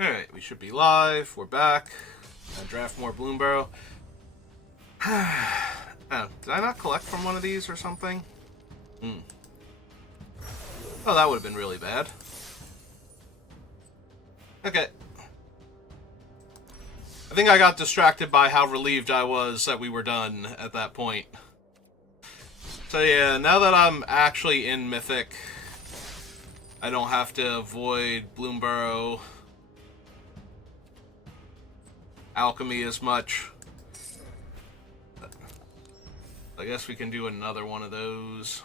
Alright, we should be live. We're back. Draft more Bloomburrow. Oh, did I not collect from one of these or something? Oh, that would have been really bad. Okay. I think I got distracted by how relieved I was that we were done at that point. So yeah, now that I'm actually in Mythic, I don't have to avoid Bloomburrow Alchemy as much. I guess we can do another one of those.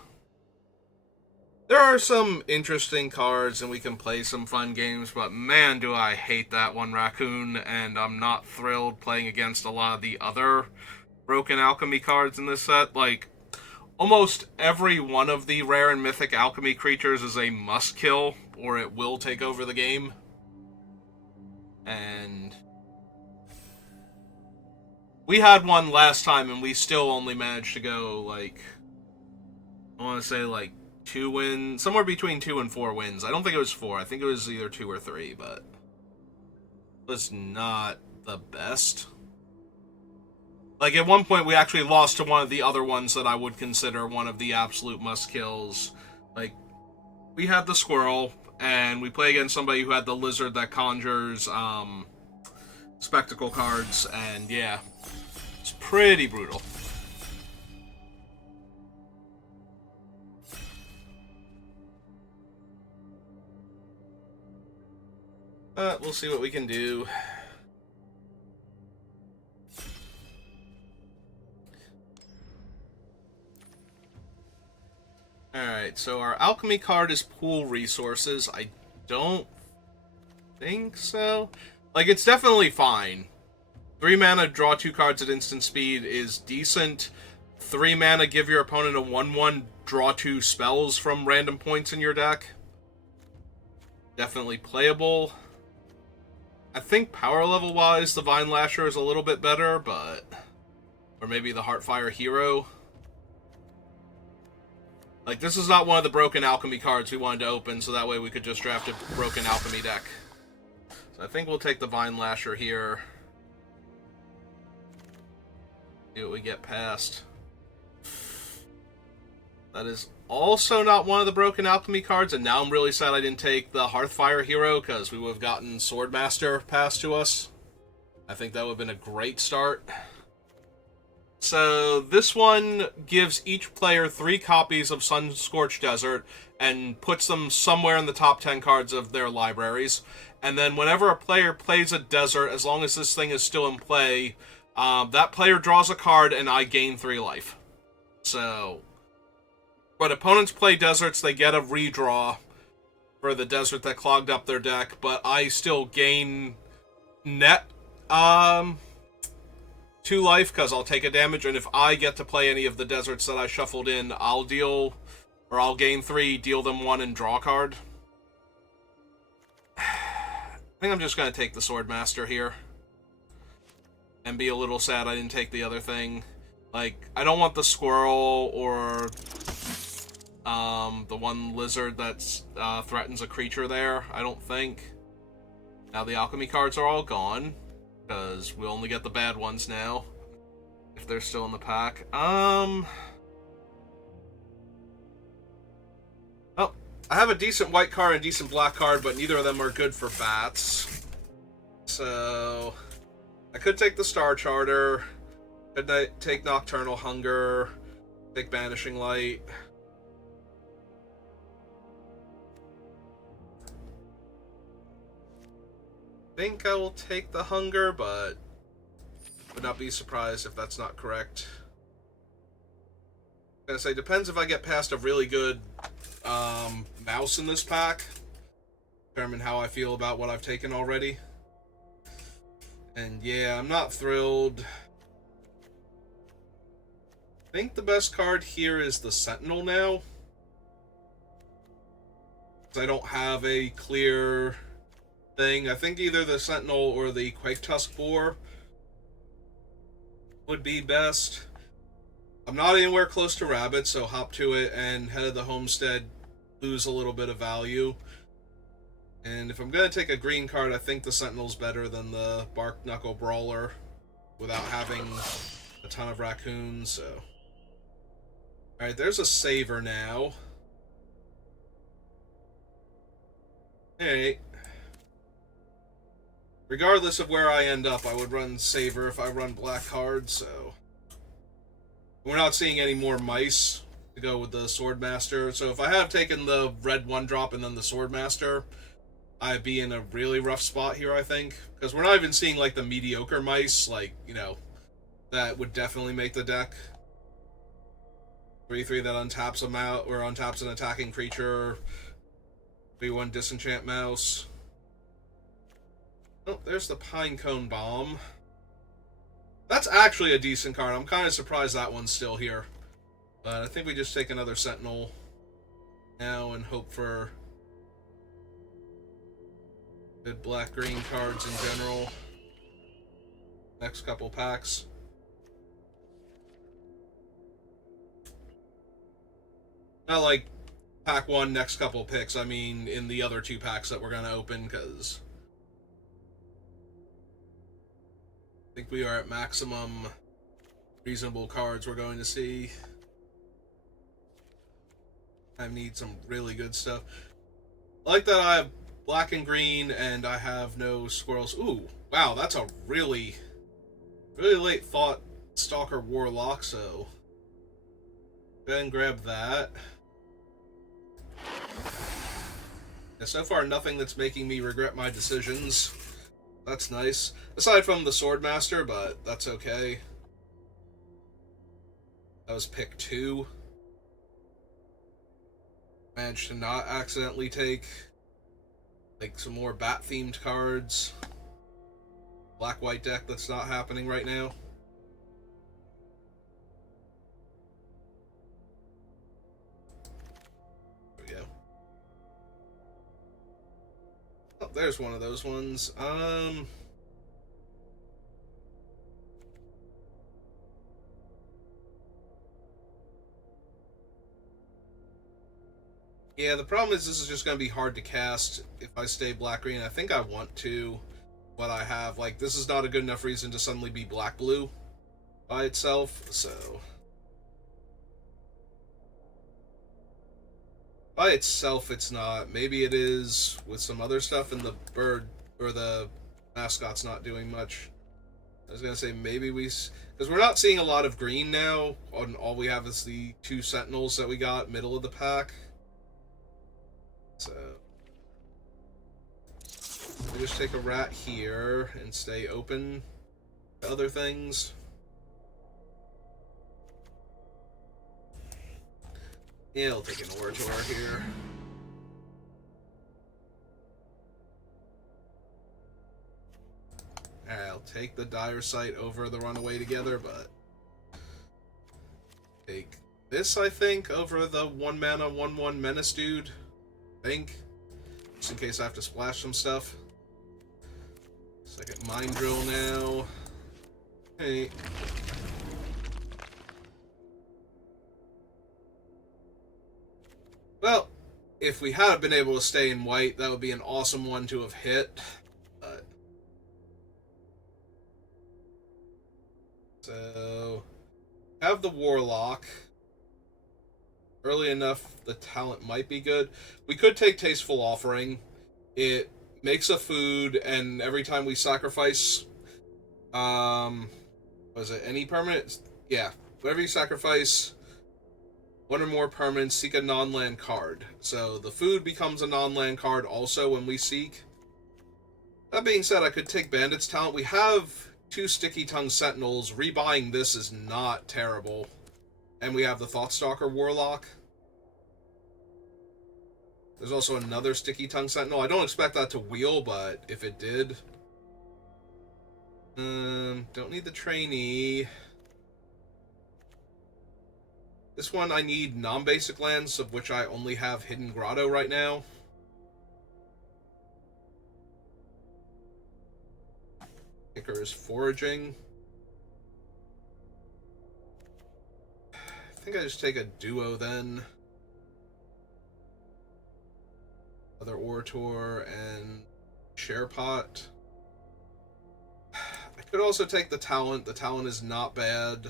There are some interesting cards and we can play some fun games, but man, do I hate that one Raccoon, and I'm not thrilled playing against a lot of the other broken alchemy cards in this set. Like, almost every one of the rare and mythic alchemy creatures is a must kill, or it will take over the game. And we had one last time and we still only managed to go, like, I want to say, like, 2 wins, somewhere between 2 and 4 wins. I don't think it was 4. I think it was either 2 or 3, but it was not the best. Like, at one point, we actually lost to one of the other ones that I would consider one of the absolute must-kills. Like, we had the squirrel, and we play against somebody who had the lizard that conjures, spectacle cards, and yeah, it's pretty brutal. But we'll see what we can do. Alright, so our alchemy card is pool resources. I don't think so. Like, it's definitely fine. 3 mana, draw 2 cards at instant speed is decent. 3 mana, give your opponent a 1/1, draw 2 spells from random points in your deck. Definitely playable. I think power level wise, the Vine Lasher is a little bit better, but... Or maybe the Heartfire Hero. Like, this is not one of the broken alchemy cards we wanted to open, so that way we could just draft a broken alchemy deck. So I think we'll take the Vine Lasher here. See what we get past. That is also not one of the broken alchemy cards, and now I'm really sad I didn't take the Hearthfire Hero, because we would have gotten Swordmaster passed to us. I think that would have been a great start. So this one gives each player 3 copies of Sun-Scorched Desert and puts them somewhere in the top 10 cards of their libraries. And then whenever a player plays a desert, as long as this thing is still in play, that player draws a card and I gain 3 life. So when opponents play deserts, they get a redraw for the desert that clogged up their deck, but I still gain net 2 life because I'll take a damage, and if I get to play any of the deserts that I shuffled in, I'll gain 3, deal them 1, and draw a card. I think I'm just going to take the Swordmaster here. And be a little sad I didn't take the other thing. Like, I don't want the squirrel or the one lizard that threatens a creature there, I don't think. Now the alchemy cards are all gone, because we only get the bad ones now, if they're still in the pack. Oh, I have a decent white card and a decent black card, but neither of them are good for bats. So I could take the Star Charter, could I take Nocturnal Hunger, take Banishing Light. I think I will take the Hunger, but would not be surprised if that's not correct. I'm gonna say, depends if I get past a really good mouse in this pack. Determine how I feel about what I've taken already. And yeah, I'm not thrilled. I think the best card here is the Sentinel now. I don't have a clear thing. I think either the Sentinel or the Quake Tusk Boar would be best. I'm not anywhere close to Rabbit, so hop to it and head of the Homestead, lose a little bit of value. And if I'm going to take a green card, I think the Sentinel's better than the Bark Knuckle Brawler without having a ton of raccoons, so... Alright, there's a Saver now. Alright. Regardless of where I end up, I would run Saver if I run black cards, so... We're not seeing any more mice to go with the Swordmaster, so if I have taken the red 1-drop and then the Swordmaster, I'd be in a really rough spot here, I think. Because we're not even seeing, like, the mediocre mice, like, you know, that would definitely make the deck. 3/3 that untaps a mouse, or untaps an attacking creature. 3/1 Disenchant Mouse. Oh, there's the Pinecone Bomb. That's actually a decent card. I'm kind of surprised that one's still here. But I think we just take another Sentinel now and hope for good black-green cards in general. Next couple packs. Not like pack 1, next couple picks. I mean, in the other 2 packs that we're going to open, because I think we are at maximum reasonable cards we're going to see. I need some really good stuff. I like that I have black and green, and I have no squirrels. Ooh, wow, that's a really, really late thought Stalker Warlock, so go ahead and grab that. Yeah, so far, nothing that's making me regret my decisions. That's nice. Aside from the Swordmaster, but that's okay. That was pick 2. Managed to not accidentally take, like, some more bat-themed cards. Black-white deck that's not happening right now. There we go. Oh, there's one of those ones. Yeah, the problem is this is just going to be hard to cast if I stay black-green. I think I want to, but I have, like, this is not a good enough reason to suddenly be black-blue by itself, so... By itself, it's not. Maybe it is with some other stuff, and the bird, or the mascot's not doing much. I was going to say, maybe we... Because we're not seeing a lot of green now, and all we have is the 2 Sentinels that we got middle of the pack. So... we just take a rat here and stay open to other things. Yeah, I'll take an Orator here. I'll take the Dire Sight over the Runaway Together, but... take this, I think, over the 1-mana 1/1 Menace Dude. I think. Just in case I have to splash some stuff. Second Mind Drill now. Hey. Well, if we had been able to stay in white, that would be an awesome one to have hit. But... so... have the Warlock. Early enough, the talent might be good. We could take Tasteful Offering. It makes a food, and every time we sacrifice... was it any permanent? Yeah. Whenever you sacrifice... 1 or more permanents, seek a non-land card. So the food becomes a non-land card also when we seek. That being said, I could take Bandit's Talent. We have 2 Sticky Tongue Sentinels. Rebuying this is not terrible. And we have the Thoughtstalker Warlock. There's also another Sticky Tongue Sentinel. I don't expect that to wheel, but if it did... don't need the Trainee. This one I need non-basic lands, of which I only have Hidden Grotto right now. Kicker is Foraging. I think I just take a Duo then. Another Orator and Share Pot. I could also take the Talent. The Talent is not bad.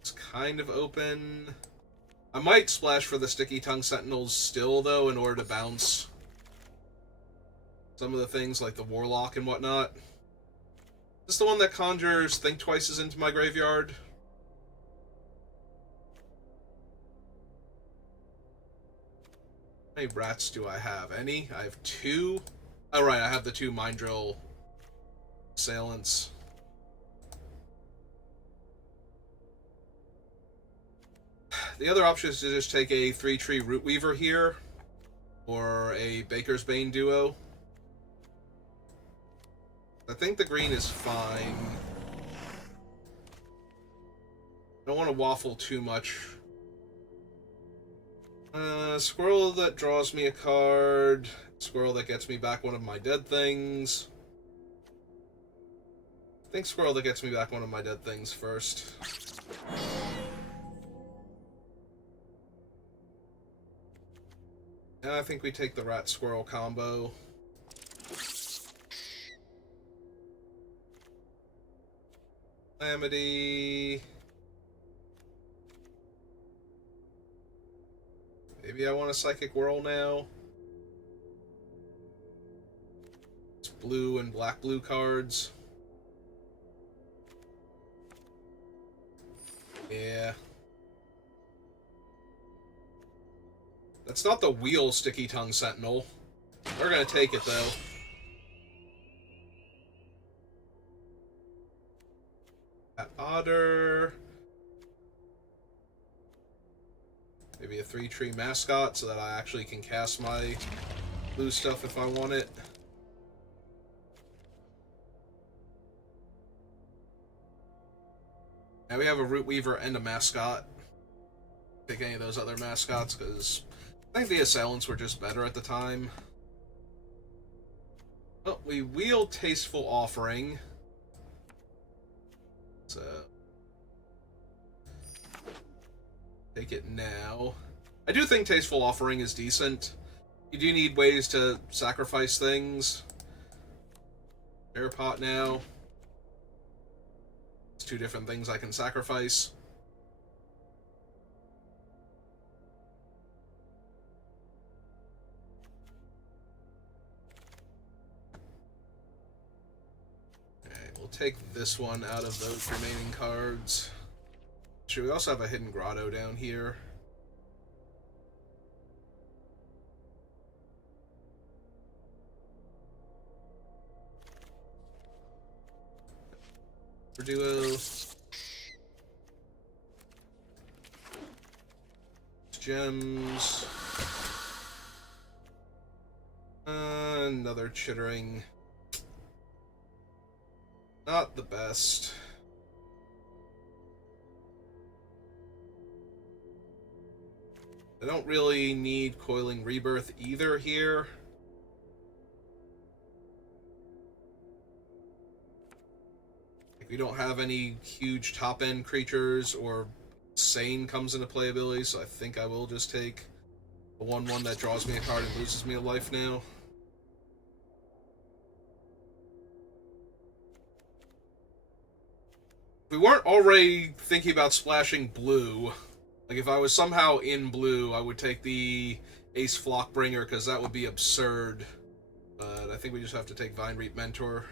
It's kind of open. I might splash for the Sticky Tongue Sentinels still, though, in order to bounce some of the things like the Warlock and whatnot. Is this the one that conjures Think Twices into my graveyard? How many rats do I have? Any? I have 2. Oh, right, I have the 2 Mind Drill Assailants. The other option is to just take a 3-tree Root Weaver here, or a Baker's Bane duo. I think the green is fine. I don't want to waffle too much. Squirrel that draws me a card. Squirrel that gets me back one of my dead things. I think squirrel that gets me back one of my dead things first. And I think we take the rat-squirrel combo. Calamity. Maybe I want a Psychic Whirl now. It's blue and black-blue cards. Yeah. That's not the wheel Sticky Tongue Sentinel. We're gonna take it, though. That Otter. Maybe a 3-tree Mascot so that I actually can cast my blue stuff if I want it. Now we have a Root Weaver and a Mascot. Take any of those other mascots, because I think the Assailants were just better at the time. Well, we wield Tasteful Offering. So take it now. I do think Tasteful Offering is decent. You do need ways to sacrifice things. Share Pot now. It's 2 different things I can sacrifice. Okay, we'll take this one out of those remaining cards. Should we also have a Hidden Grotto down here? For duo. Gems. Another Chittering. Not the best. I don't really need Coiling Rebirth either here. We don't have any huge top-end creatures, or Sane comes into playability, so I think I will just take the 1/1 that draws me a card and loses me a life now. If we weren't already thinking about splashing blue, like if I was somehow in blue, I would take the Ace Flockbringer, because that would be absurd. But I think we just have to take Vine Reap Mentor.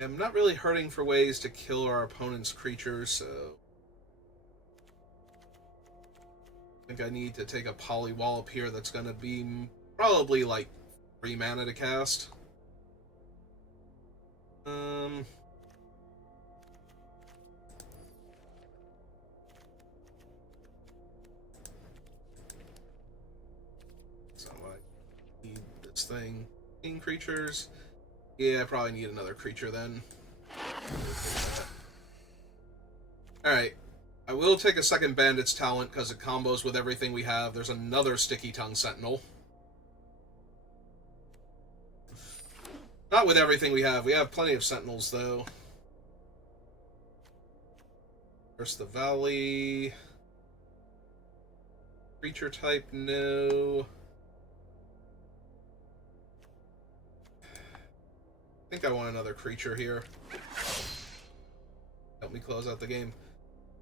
I'm not really hurting for ways to kill our opponent's creatures, so I think I need to take a Polywallop here that's going to be probably like 3 mana to cast. So I need this thing. Creatures. Yeah, I probably need another creature then. Alright. I will take a second Bandit's Talent because it combos with everything we have. There's another Sticky Tongue Sentinel. Not with everything we have. We have plenty of Sentinels, though. First the Valley. Creature type, no. I think I want another creature here. Help me close out the game.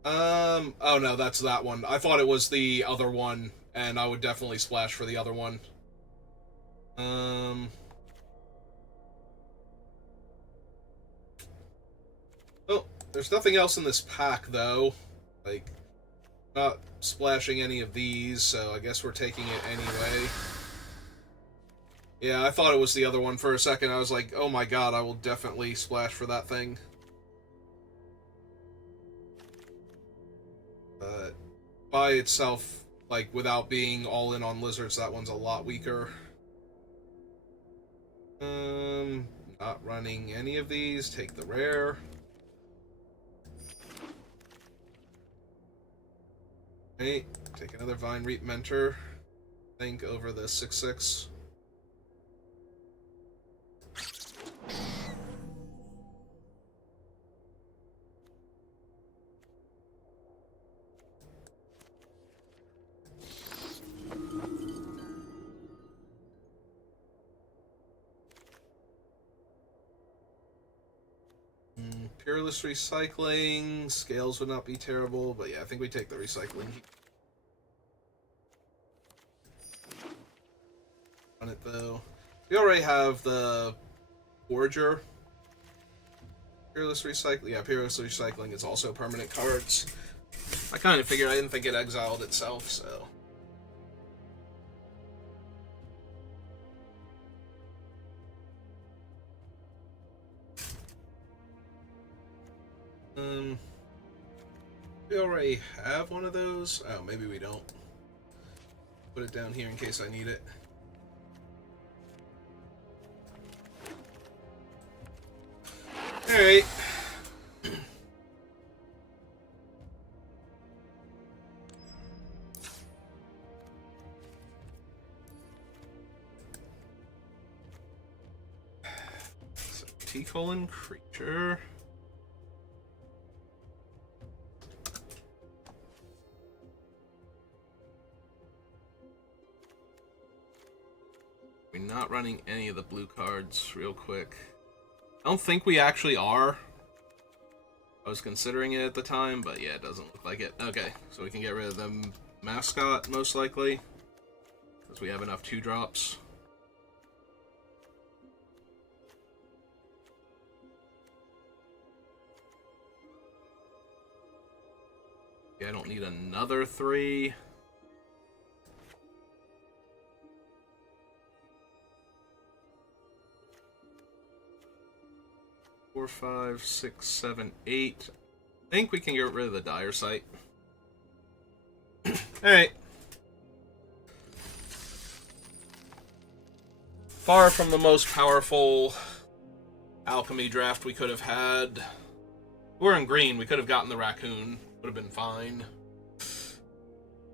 Oh no, that's that one. I thought it was the other one, and I would definitely splash for the other one. Oh, there's nothing else in this pack, though. Like, not splashing any of these, so I guess we're taking it anyway. Yeah, I thought it was the other one for a second. I was like, oh my god, I will definitely splash for that thing. But by itself, like, without being all in on lizards, that one's a lot weaker. Not running any of these. Take the rare. Okay, take another Vine Reap Mentor. Think over the 6/6. Peerless Recycling. Scales would not be terrible, but yeah, I think we take the recycling. On it, though. We already have the Forger. Peerless Recycling. Yeah, Peerless Recycling is also permanent cards. I kind of figured. I didn't think it exiled itself, so. We already have one of those. Oh, maybe we don't. Put it down here in case I need it. Alright. So, T-colon creature. We're not running any of the blue cards real quick. I don't think we actually are. I was considering it at the time, but yeah, it doesn't look like it. Okay, so we can get rid of the mascot, most likely. Because we have enough 2-drops. Yeah, I don't need another 3. 4, 5, 6, 7, 8. I think we can get rid of the dire sight. Alright. Far from the most powerful alchemy draft we could have had. We're in green, we could have gotten the raccoon. Would have been fine.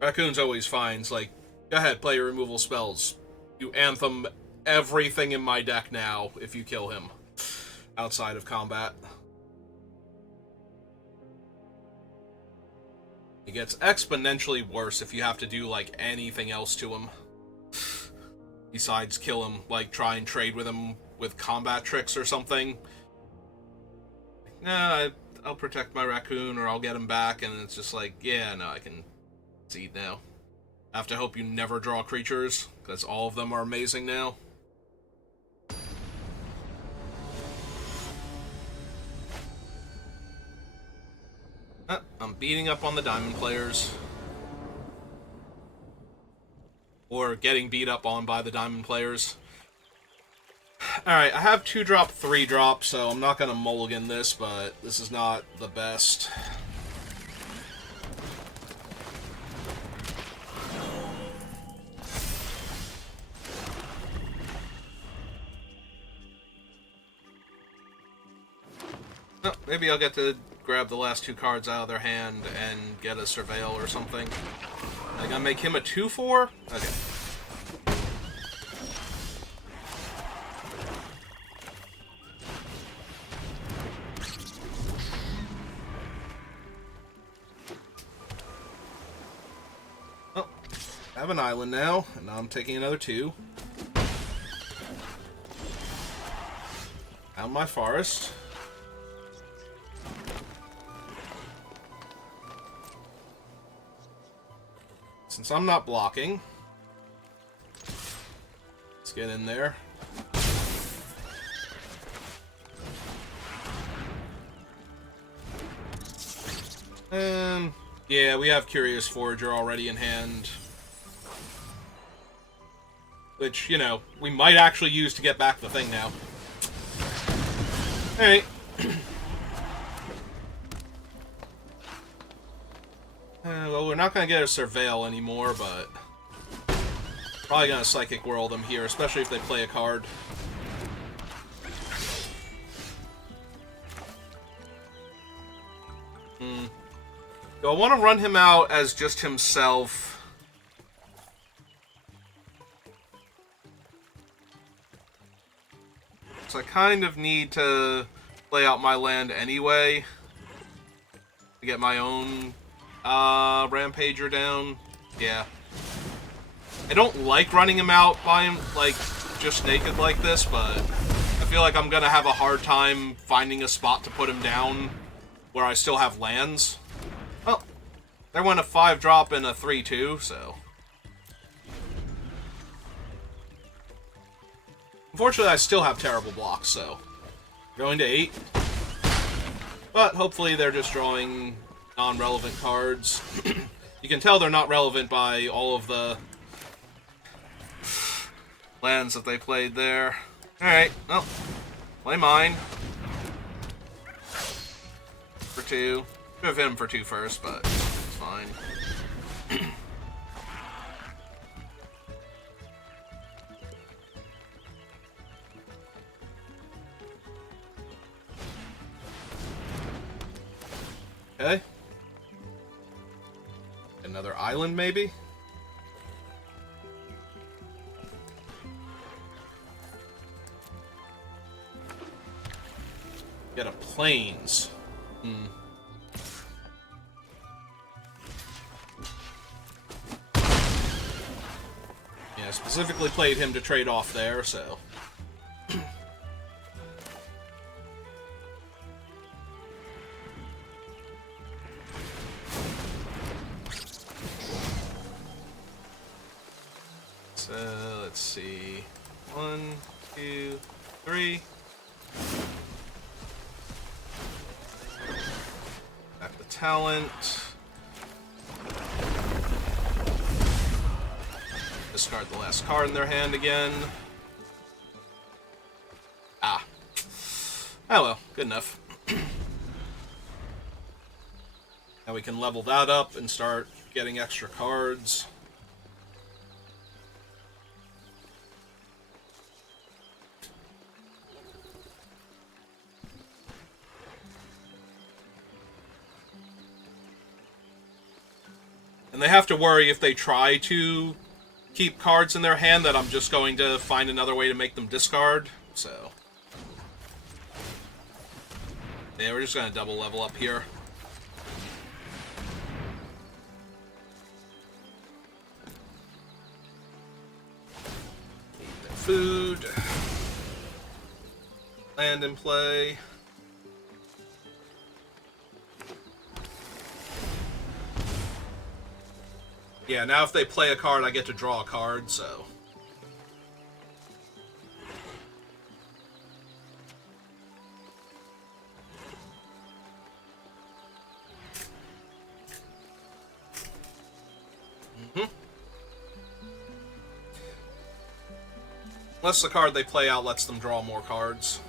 Raccoon's always fine. It's like, go ahead, play your removal spells. You anthem everything in my deck now if you kill him. Outside of combat. It gets exponentially worse if you have to do, like, anything else to him. Besides kill him, like, try and trade with him with combat tricks or something. Nah, I'll protect my raccoon or I'll get him back, and it's just like, yeah, no, I can succeed now. I have to hope you never draw creatures, because all of them are amazing now. I'm beating up on the diamond players. Or getting beat up on by the diamond players. Alright, I have 2-drop, 3-drop, so I'm not going to mulligan this, but this is not the best. Oh, maybe I'll get to grab the last 2 cards out of their hand and get a Surveil or something. Am I gonna make him a 2/4? Okay. Oh, I have an island now, and now I'm taking another 2. Out my forest. Since I'm not blocking, let's get in there. And yeah, we have Curious Forager already in hand. Which, you know, we might actually use to get back the thing now. Alright. Well, we're not going to get a Surveil anymore, but probably going to Psychic World them here, especially if they play a card. Do I want to run him out as just himself? So I kind of need to play out my land anyway to get my own Rampager down. Yeah. I don't like running him out by him, like, just naked like this, but I feel like I'm gonna have a hard time finding a spot to put him down where I still have lands. Well, there went a 5-drop and a 3/2, so... Unfortunately, I still have terrible blocks, so... Going to 8. But hopefully they're just drawing non-relevant cards. You can tell they're not relevant by all of the lands that they played there. Alright, well, play mine. For 2. Should have hit him for 2 first, but it's fine. Okay. Another island, maybe? Get a plains. Yeah, specifically played him to trade off there, so... let's see. 1, 2, 3. Back the talent. Discard the last card in their hand again. Ah. Oh well, good enough. Now we can level that up and start getting extra cards. And they have to worry if they try to keep cards in their hand that I'm just going to find another way to make them discard, so... Yeah, we're just going to double level up here. Food. Land in play. Yeah, now if they play a card, I get to draw a card, so... Unless the card they play out lets them draw more cards.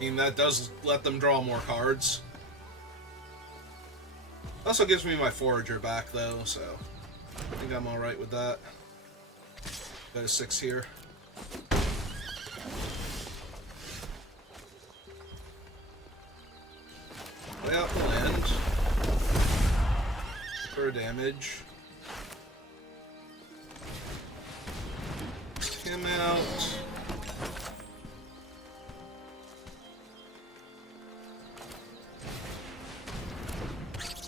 I mean, that does let them draw more cards. Also gives me my Forager back, though, so I think I'm alright with that. Got a 6 here. Play out the land. For damage. Him out.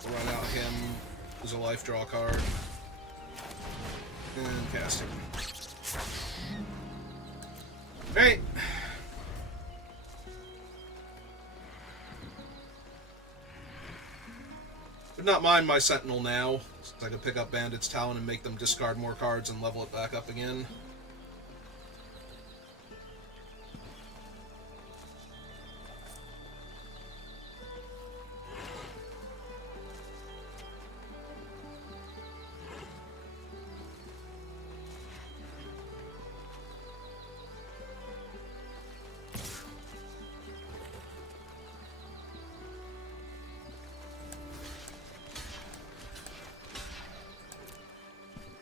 Run out him as a life draw card. And cast him. Alright. Would not mind my Sentinel now, since I could pick up Bandit's Talon and make them discard more cards and level it back up again.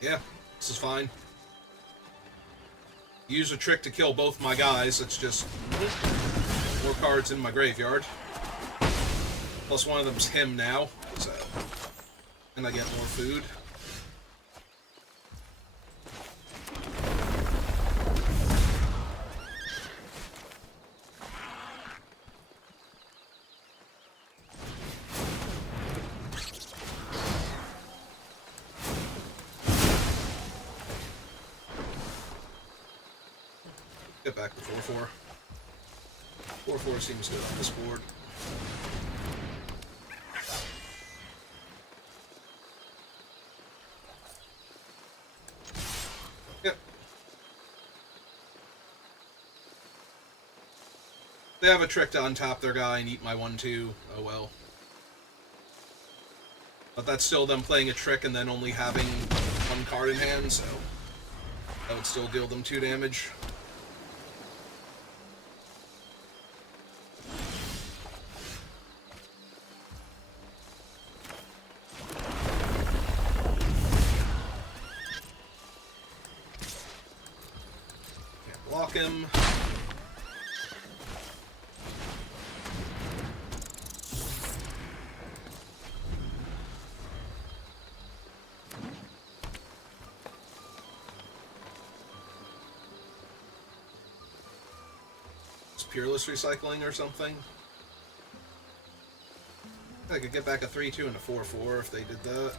Yeah, this is fine. Use a trick to kill both my guys. It's just more cards in my graveyard. Plus one of them's him now, so and I get more food. Get back to 4-4. 4-4 seems good on this board. Yep. They have a trick to untap their guy and eat my 1-2. Oh well. But that's still them playing a trick and then only having one card in hand, so that would still deal them 2 damage. Block him. It's Peerless Recycling or something. I could get back a 3-2 and a 4-4 if they did that.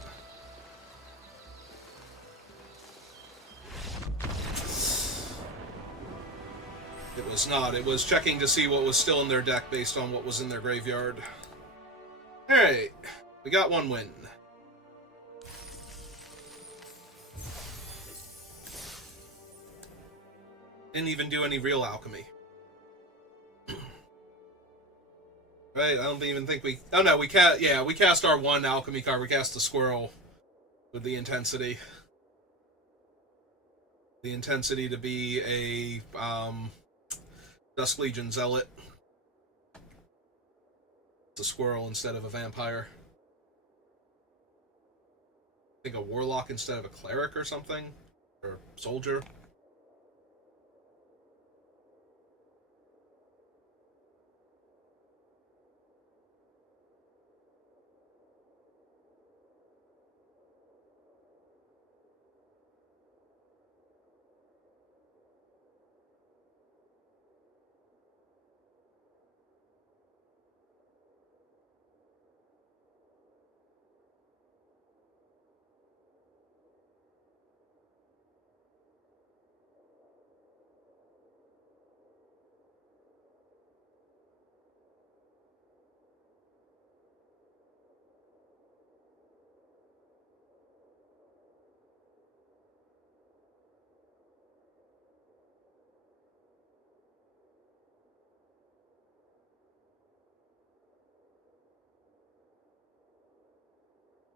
It was not. It was checking to see what was still in their deck based on what was in their graveyard. Alright. We got 1 win. Didn't even do any real alchemy. Right, I don't even think we... Oh no, we cast... Yeah, we cast our 1 alchemy card. We cast the squirrel with the intensity. The intensity to be a, Dusk Legion Zealot. It's a squirrel instead of a vampire. I think a warlock instead of a cleric or something? Or soldier.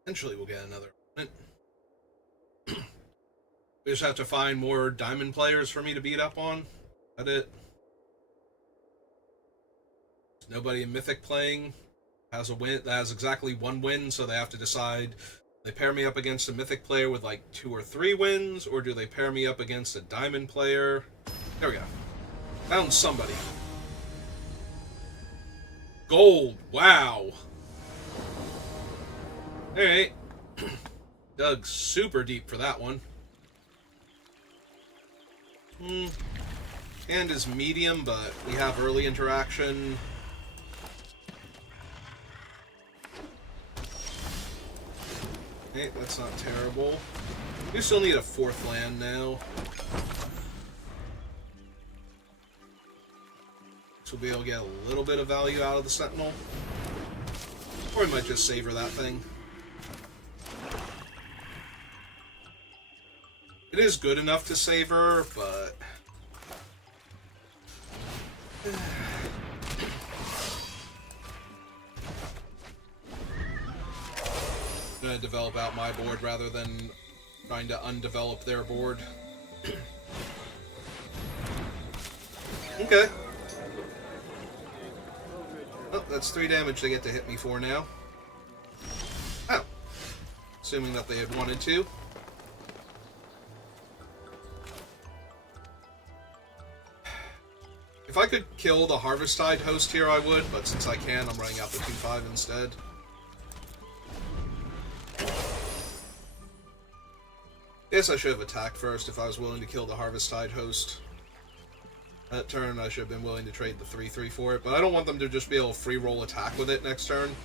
Eventually we'll get another opponent. We just have to find more diamond players for me to beat up on. Is that it? Nobody in Mythic playing has a win. That has exactly one win, so they have to decide. They pair me up against a Mythic player with like 2 or 3 wins, or do they pair me up against a Diamond player? There we go. Found somebody. Gold. Wow. Alright. Dug super deep for that one. Hand is medium, but we have early interaction. Okay, that's not terrible. We still need a 4th land now. So we'll be able to get a little bit of value out of the Sentinel. Or we might just savor that thing. It is good enough to savor, but... I'm gonna develop out my board rather than trying to undevelop their board. Okay. Oh, that's 3 damage they get to hit me for now. Oh. Assuming that they had wanted to. If I could kill the Harvest-Tide host here, I would, but since I can, I'm running out the 2/5 instead. Guess I should have attacked first if I was willing to kill the Harvest-Tide host. That turn, I should have been willing to trade the 3/3 for it, but I don't want them to just be able to free roll attack with it next turn.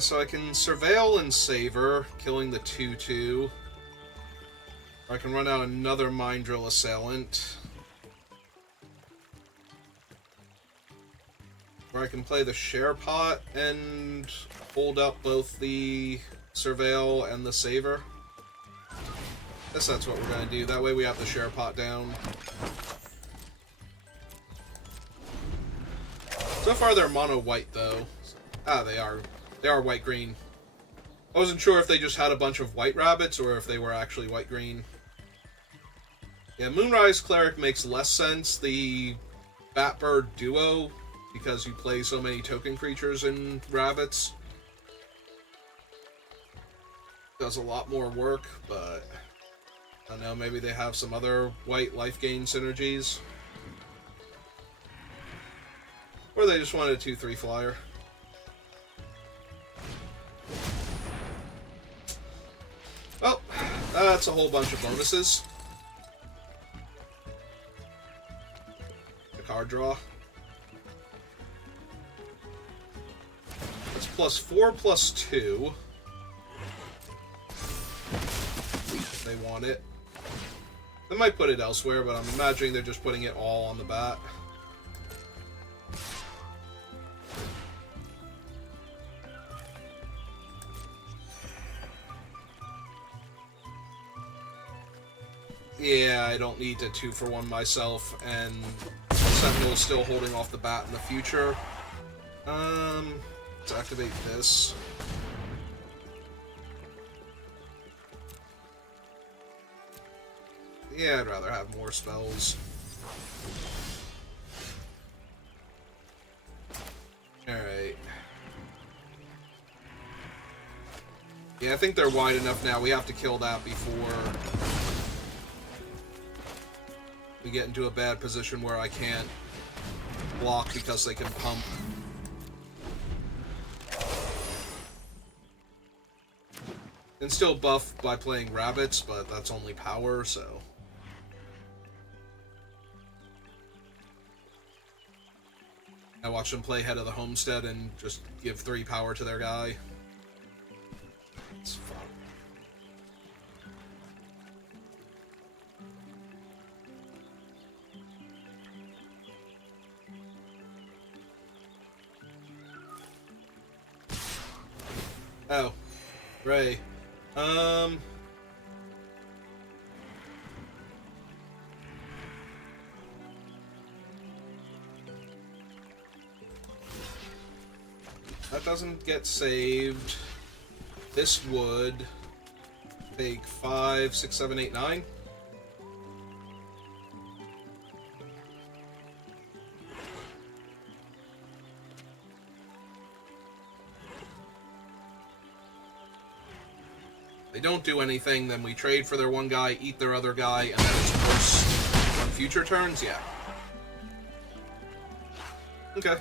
So I can Surveil and Savor, killing the 2/2. Or I can run out another Mind Drill Assailant. Or I can play the Share Pot and hold up both the Surveil and the Savor. Guess that's what we're going to do. That way we have the Share Pot down. So far they're mono white though. Ah, they are. They are white-green. I wasn't sure if they just had a bunch of white rabbits or if they were actually white-green. Yeah, Moonrise Cleric makes less sense. The Batbird duo, because you play so many token creatures in rabbits, does a lot more work, but I don't know, maybe they have some other white life gain synergies. Or they just wanted a 2/3 flyer. Oh, that's a whole bunch of bonuses. A card draw. That's +4 +2. They want it. They might put it elsewhere, but I'm imagining they're just putting it all on the bat. Yeah, I don't need to 2-for-1 myself, and Sentinel is still holding off the bat in the future. Let's activate this. Yeah, I'd rather have more spells. Alright. Yeah, I think they're wide enough now. We have to kill that before we get into a bad position where I can't block because they can pump. And still buff by playing rabbits, but that's only power, so... I watch them play Head of the Homestead and just give 3 power to their guy. It's fun. Oh, Ray. That doesn't get saved. This would take 5, 6, 7, 8, 9. They don't do anything, then we trade for their one guy, eat their other guy, and then it's worse on future turns? Yeah. Okay.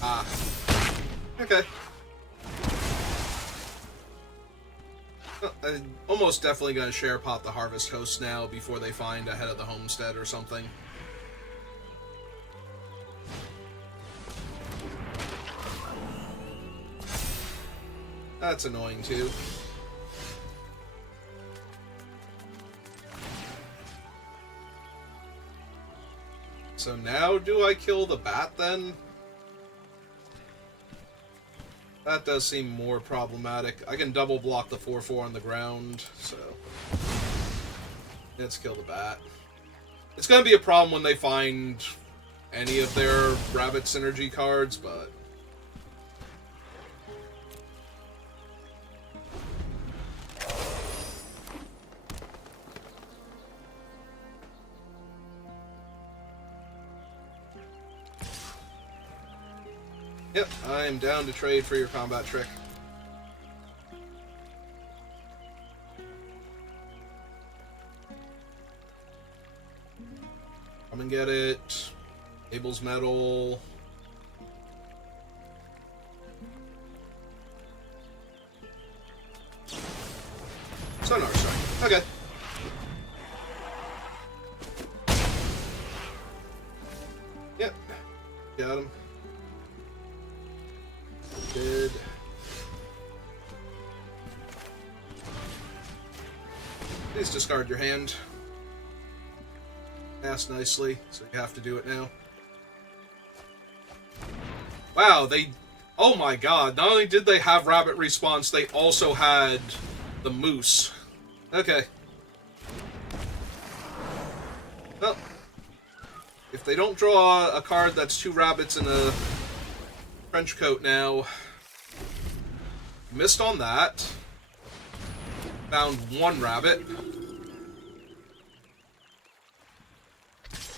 Ah. Okay. I'm almost definitely going to share pot the Harvest Host now before they find a Head of the Homestead or something. That's annoying too. So now do I kill the bat then? That does seem more problematic. I can double block the 4/4 on the ground, so let's kill the bat. It's going to be a problem when they find any of their rabbit synergy cards, but yep, I am down to trade for your combat trick. Come and get it. Abel's Metal. Sonar Strike. Okay. Yep. Got him. Did. Please discard your hand. Pass nicely, so you have to do it now. Wow, they... Oh my god, not only did they have rabbit response, they also had the moose. Okay. Well, if they don't draw a card that's 2 rabbits in a trench coat now... Missed on that. Found 1 rabbit.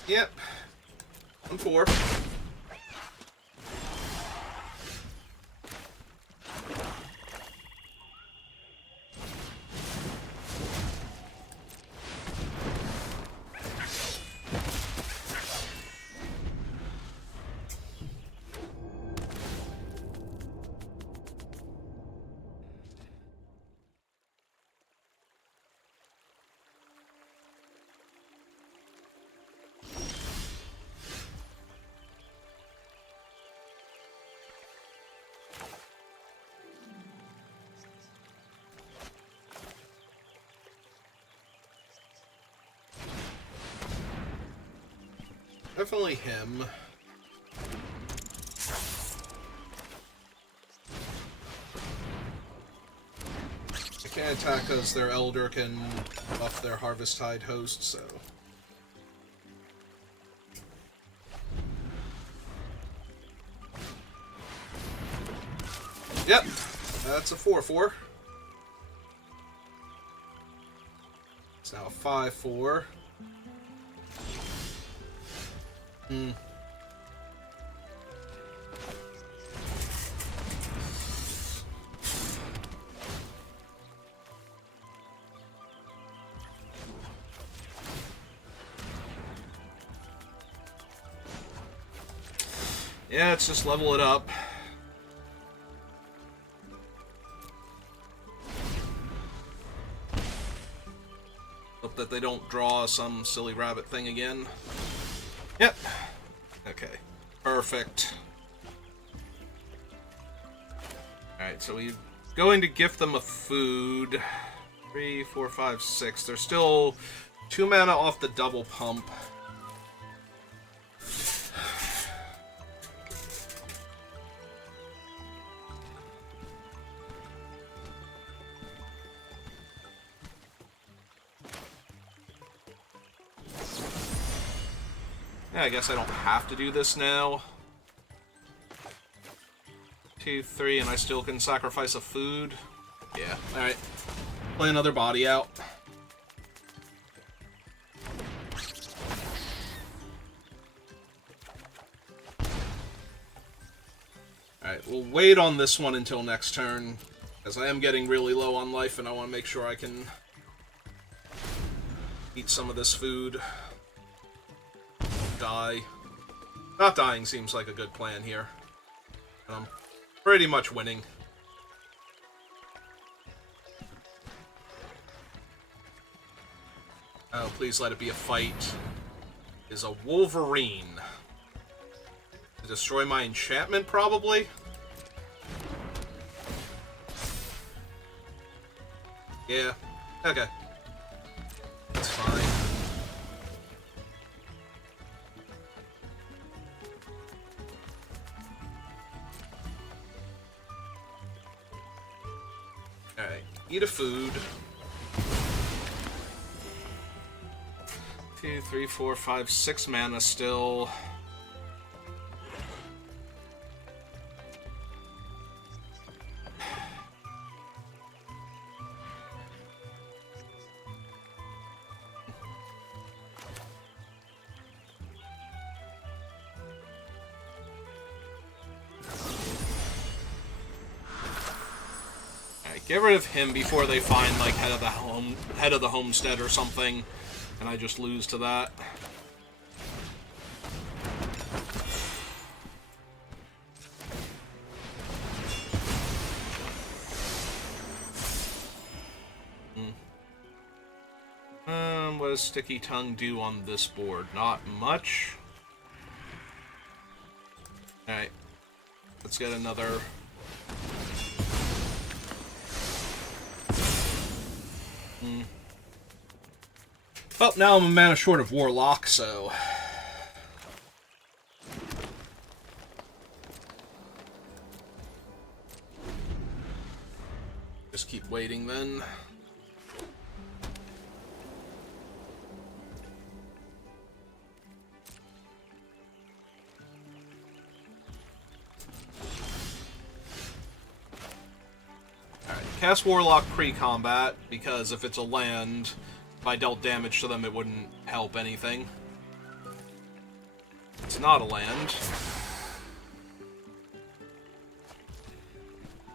Yep. 1/4. Definitely him. I can't attack because their Elder can buff their Harvest Tide host, so... Yep, that's a 4/4. It's now a 5/4. Hmm. Yeah, it's just level it up. Hope that they don't draw some silly rabbit thing again. Yep. Okay. Perfect. Alright, so we're going to gift them a food. 3, 4, 5, 6. They're still 2 mana off the double pump. Yeah, I guess I don't have to do this now. 2, 3, and I still can sacrifice a food. Yeah, alright. Play another body out. Alright, we'll wait on this one until next turn, because I am getting really low on life and I want to make sure I can eat some of this food. Die. Not dying seems like a good plan here. I'm pretty much winning. Oh, please let it be a fight. Is a Wolverine. To destroy my enchantment, probably? Yeah. Okay. That's fine. Alright. Eat a food. 2, 3, 4, 5, 6 mana still. Alright, get rid of him before they find like head of the homestead or something. And I just lose to that. What does Sticky Tongue do on this board? Not much. Alright. Let's get another... Well, now I'm a mana short of Warlock, so... Just keep waiting, then. Alright, cast Warlock pre-combat, because if it's a land... If I dealt damage to them, it wouldn't help anything. It's not a land.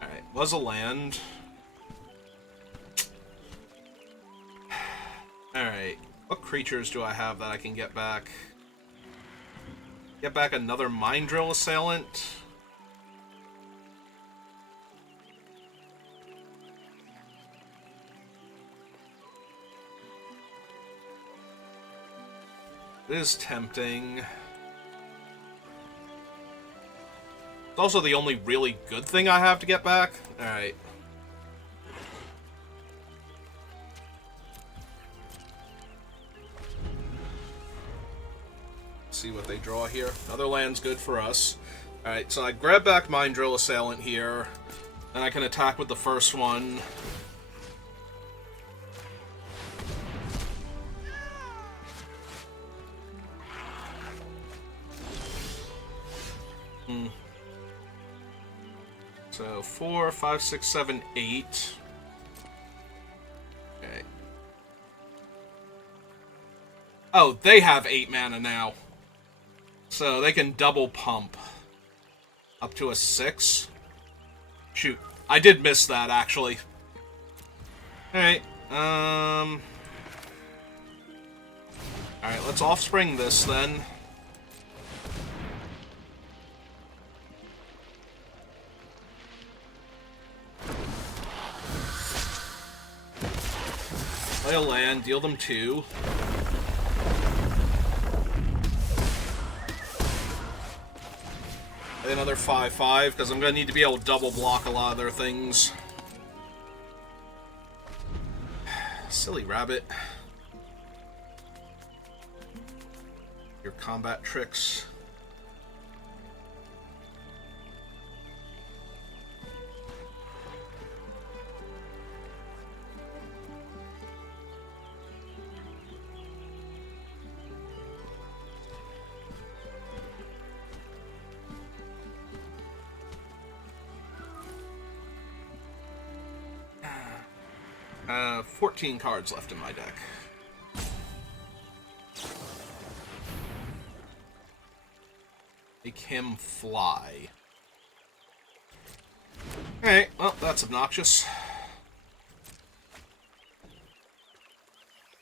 Alright, was a land. Alright, what creatures do I have that I can get back? Get back another Mind Drill Assailant? It is tempting. It's also the only really good thing I have to get back. Alright. See what they draw here. Another land's good for us. Alright, so I grab back Mind Drill Assailant here. Then I can attack with the first one. So 4, 5, 6, 7, 8. Okay. Oh, they have 8 mana now. So they can double pump. Up to a 6. Shoot. I did miss that, actually. Alright. Alright, let's Offspring this, then. Play a land, deal them 2. Play another 5/5, because I'm going to need to be able to double block a lot of their things. Silly rabbit. Your combat tricks. have 14 cards left in my deck. Make him fly. Alright, well, that's obnoxious.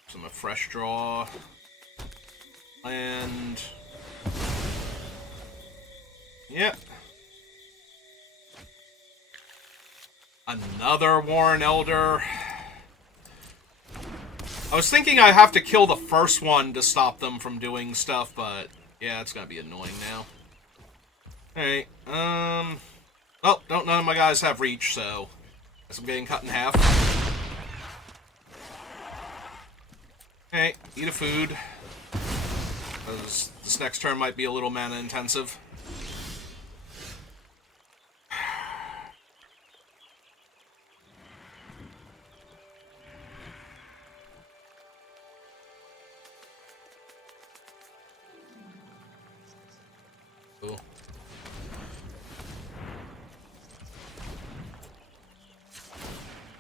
Some a fresh draw. And... yeah. Another Warren Elder. I was thinking I have to kill the first one to stop them from doing stuff, but yeah, it's gonna be annoying now. Alright, oh, none of my guys have reach, so guess I'm getting cut in half. Okay, eat a food. Because this next turn might be a little mana intensive. Cool.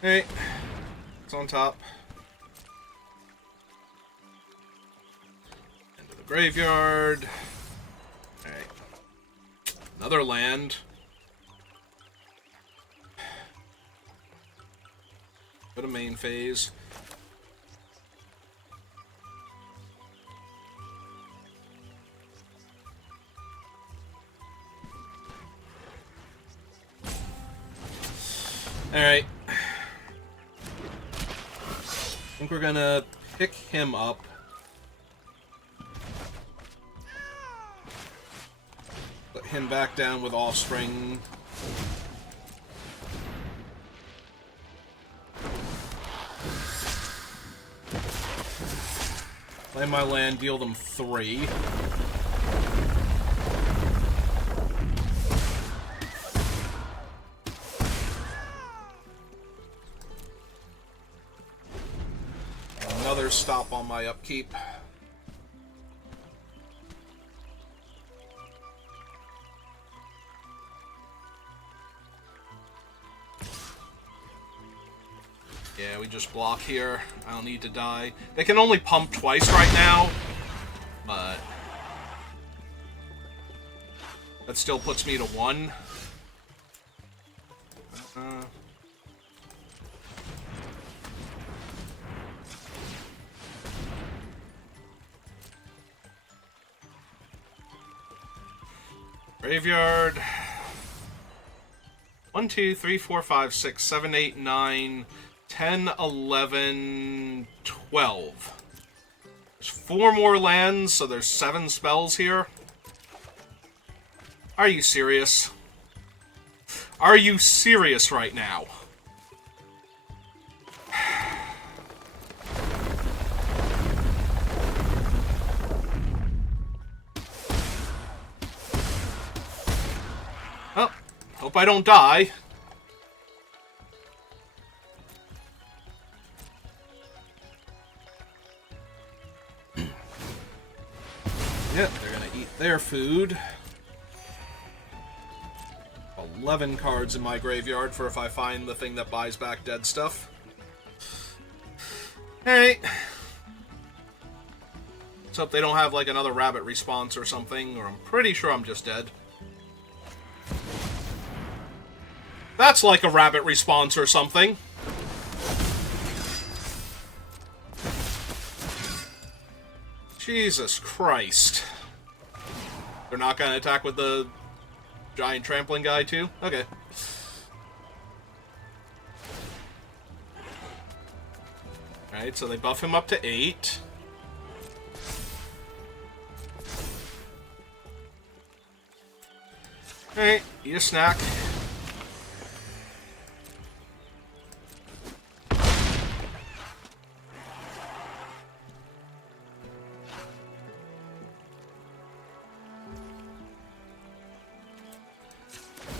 Hey, it's on top. Into the graveyard. Alright. Another land. Go to main phase. Alright. I think we're gonna pick him up. Put him back down with Offspring. Play my land, deal them 3. Another stop on my upkeep. Yeah, we just block here. I don't need to die. They can only pump twice right now, but that still puts me to 1. Graveyard. 1, 2, 3, 4, 5, 6, 7, 8, 9, 10, 11, 12. There's 4 more lands, so there's 7 spells here. Are you serious? Are you serious right now? Well, hope I don't die. Yep, they're gonna eat their food. 11 cards in my graveyard for if I find the thing that buys back dead stuff. Hey. Let's hope they don't have like another rabbit response or something, or I'm pretty sure I'm just dead. That's like a rabbit response or something. Jesus Christ. They're not going to attack with the giant trampling guy, too? Okay. Alright, so they buff him up to 8. Alright, eat a snack.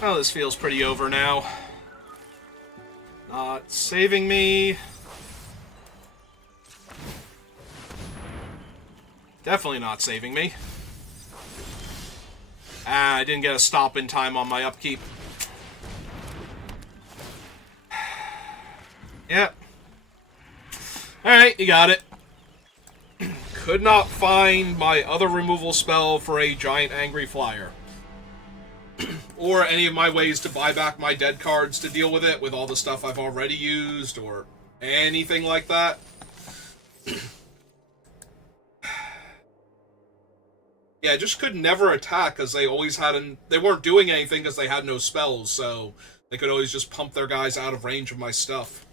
Oh, this feels pretty over now. Not saving me. Definitely not saving me. Ah, I didn't get a stop in time on my upkeep. Yep. Alright, you got it. Could not find my other removal spell for a giant angry flyer. Or any of my ways to buy back my dead cards to deal with it, with all the stuff I've already used, or anything like that. Yeah, just could never attack, because they always had they weren't doing anything because they had no spells, so they could always just pump their guys out of range of my stuff.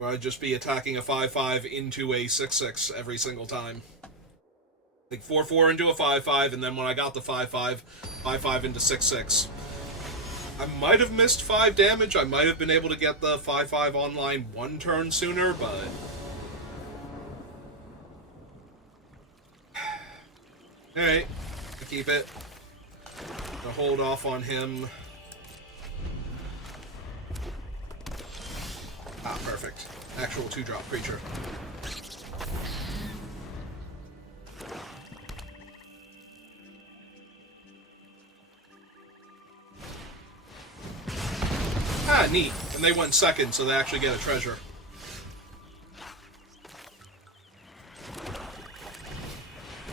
Or I'd just be attacking a 5/5 into a 6/6 every single time. Like 4/4 into a 5/5, and then when I got the 5/5, 5/5 into 6/6. I might have missed 5 damage. I might have been able to get the 5/5 online 1 turn sooner, but... Alright, I keep it. I'll hold off on him. Ah, perfect. Actual 2-drop creature. Ah, neat. And they went second, so they actually get a treasure.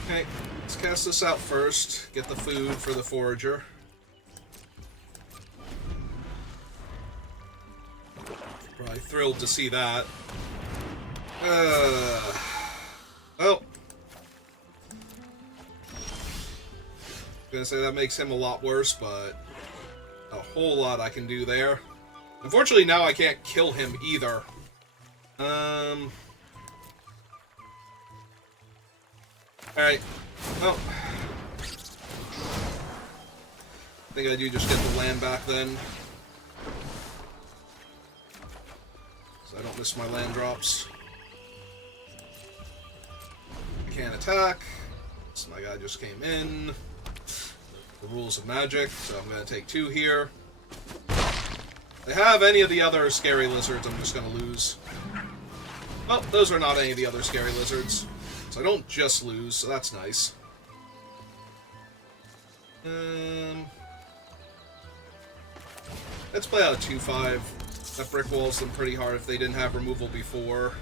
Okay, let's cast this out first. Get the food for the forager. Probably thrilled to see that. Well. I'm gonna say that makes him a lot worse, but a whole lot I can do there. Unfortunately, now I can't kill him either. Alright. Well. I think I do just get the land back then. So I don't miss my land drops. I can't attack. So my guy just came in. The rules of magic, so I'm going to take 2 here. If they have any of the other scary lizards, I'm just going to lose. Well, those are not any of the other scary lizards. So I don't just lose, so that's nice. Let's play out a 2/5. That brick walls them pretty hard if they didn't have removal before.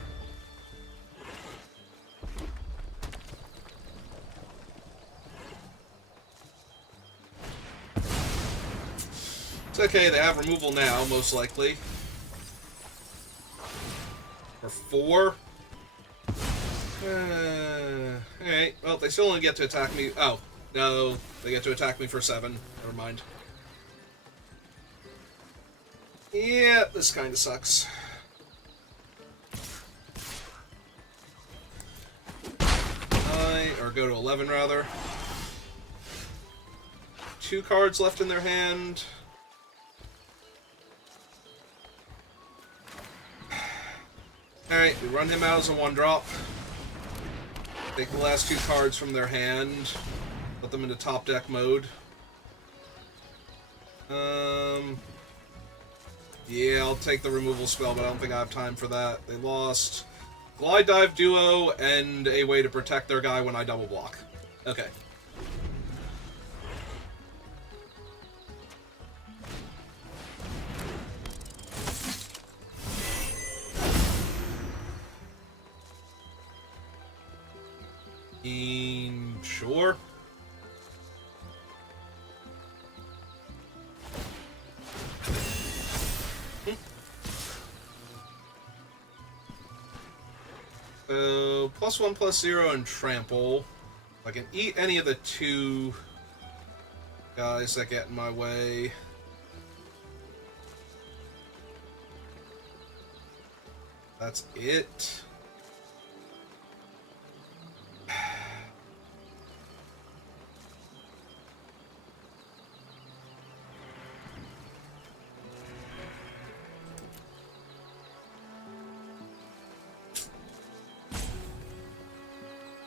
It's okay, they have removal now, most likely. For 4. Alright, well, they still only get to attack me. Oh, no, they get to attack me for 7. Never mind. Yeah, this kind of sucks. Or go to 11, rather. 2 cards left in their hand. Alright, we run him out as a 1-drop. Take the last 2 cards from their hand. Put them into top deck mode. Yeah, I'll take the removal spell, but I don't think I have time for that. They lost Glide Dive Duo and a way to protect their guy when I double block. Okay. Sure. So, +1/+0 and trample. If I can eat any of the 2 guys that get in my way. That's it.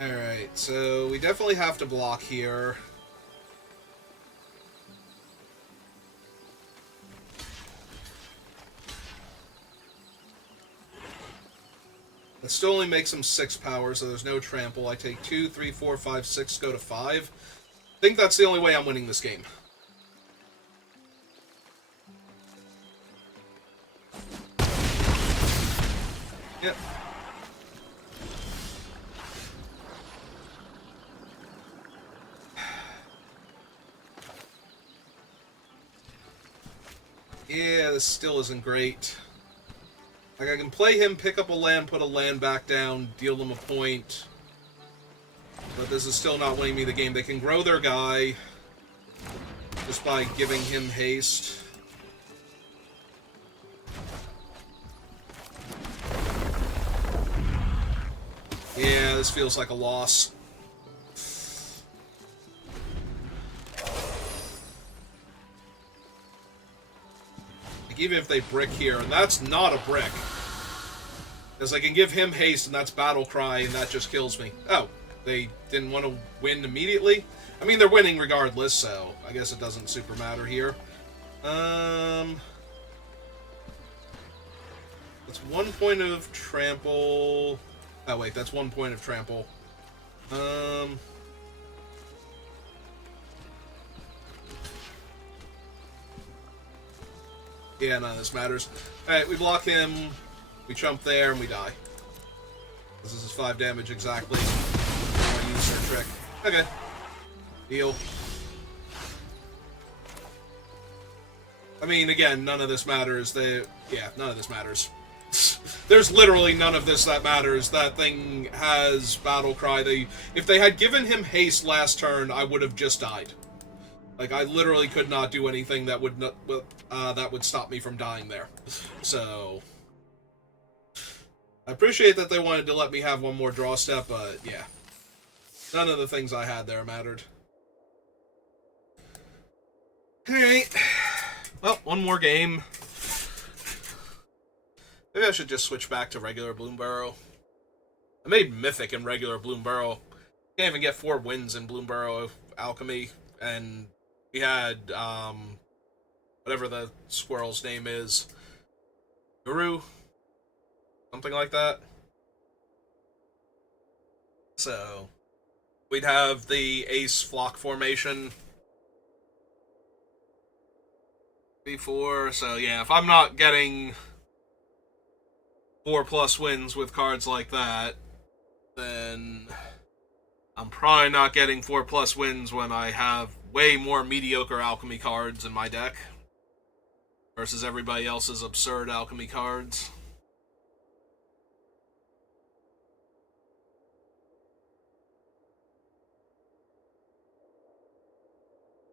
Alright, so we definitely have to block here. That still only makes him 6 power, so there's no trample. I take 2, 3, 4, 5, 6, go to 5. I think that's the only way I'm winning this game. Yep. Yeah, this still isn't great. Like, I can play him, pick up a land, put a land back down, deal them a point. But this is still not winning me the game. They can grow their guy just by giving him haste. Yeah, this feels like a loss. Like, even if they brick here, and that's not a brick. Because I can give him haste, and that's Battle Cry, and that just kills me. Oh, they didn't want to win immediately? I mean, they're winning regardless, so I guess it doesn't super matter here. That's 1 point of trample. Oh, wait, that's 1 point of trample. Yeah, none of this matters. Alright, we block him, we jump there, and we die. This is 5 damage exactly. I want to use her trick. Okay. Deal. I mean, again, none of this matters. Yeah, none of this matters. There's literally none of this that matters. That thing has Battle Cry. If they had given him haste last turn, I would have just died. Like, I literally could not do anything that would not, that would stop me from dying there. So, I appreciate that they wanted to let me have one more draw step, but yeah, none of the things I had there mattered. All right. Well, one more game. Maybe I should just switch back to regular Bloomburrow. I made Mythic in regular Bloomburrow. Can't even get 4 wins in Bloomburrow Alchemy, and we had, whatever the squirrel's name is. Guru? Something like that. So, we'd have the ace flock formation before, so yeah, if I'm not getting 4+ wins with cards like that, then I'm probably not getting 4+ wins when I have way more mediocre alchemy cards in my deck versus everybody else's absurd alchemy cards.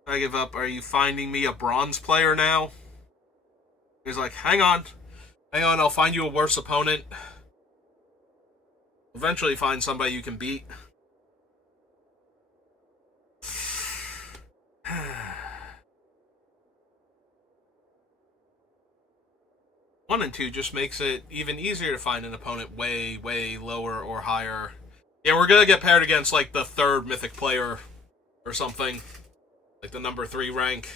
I give up. Are you finding me a bronze player now? He's like, hang on, I'll find you a worse opponent. Eventually find somebody you can beat. 1 and 2 just makes it even easier to find an opponent way, way lower or higher. Yeah, we're gonna get paired against, like, the 3rd mythic player or something. Like the number 3 rank.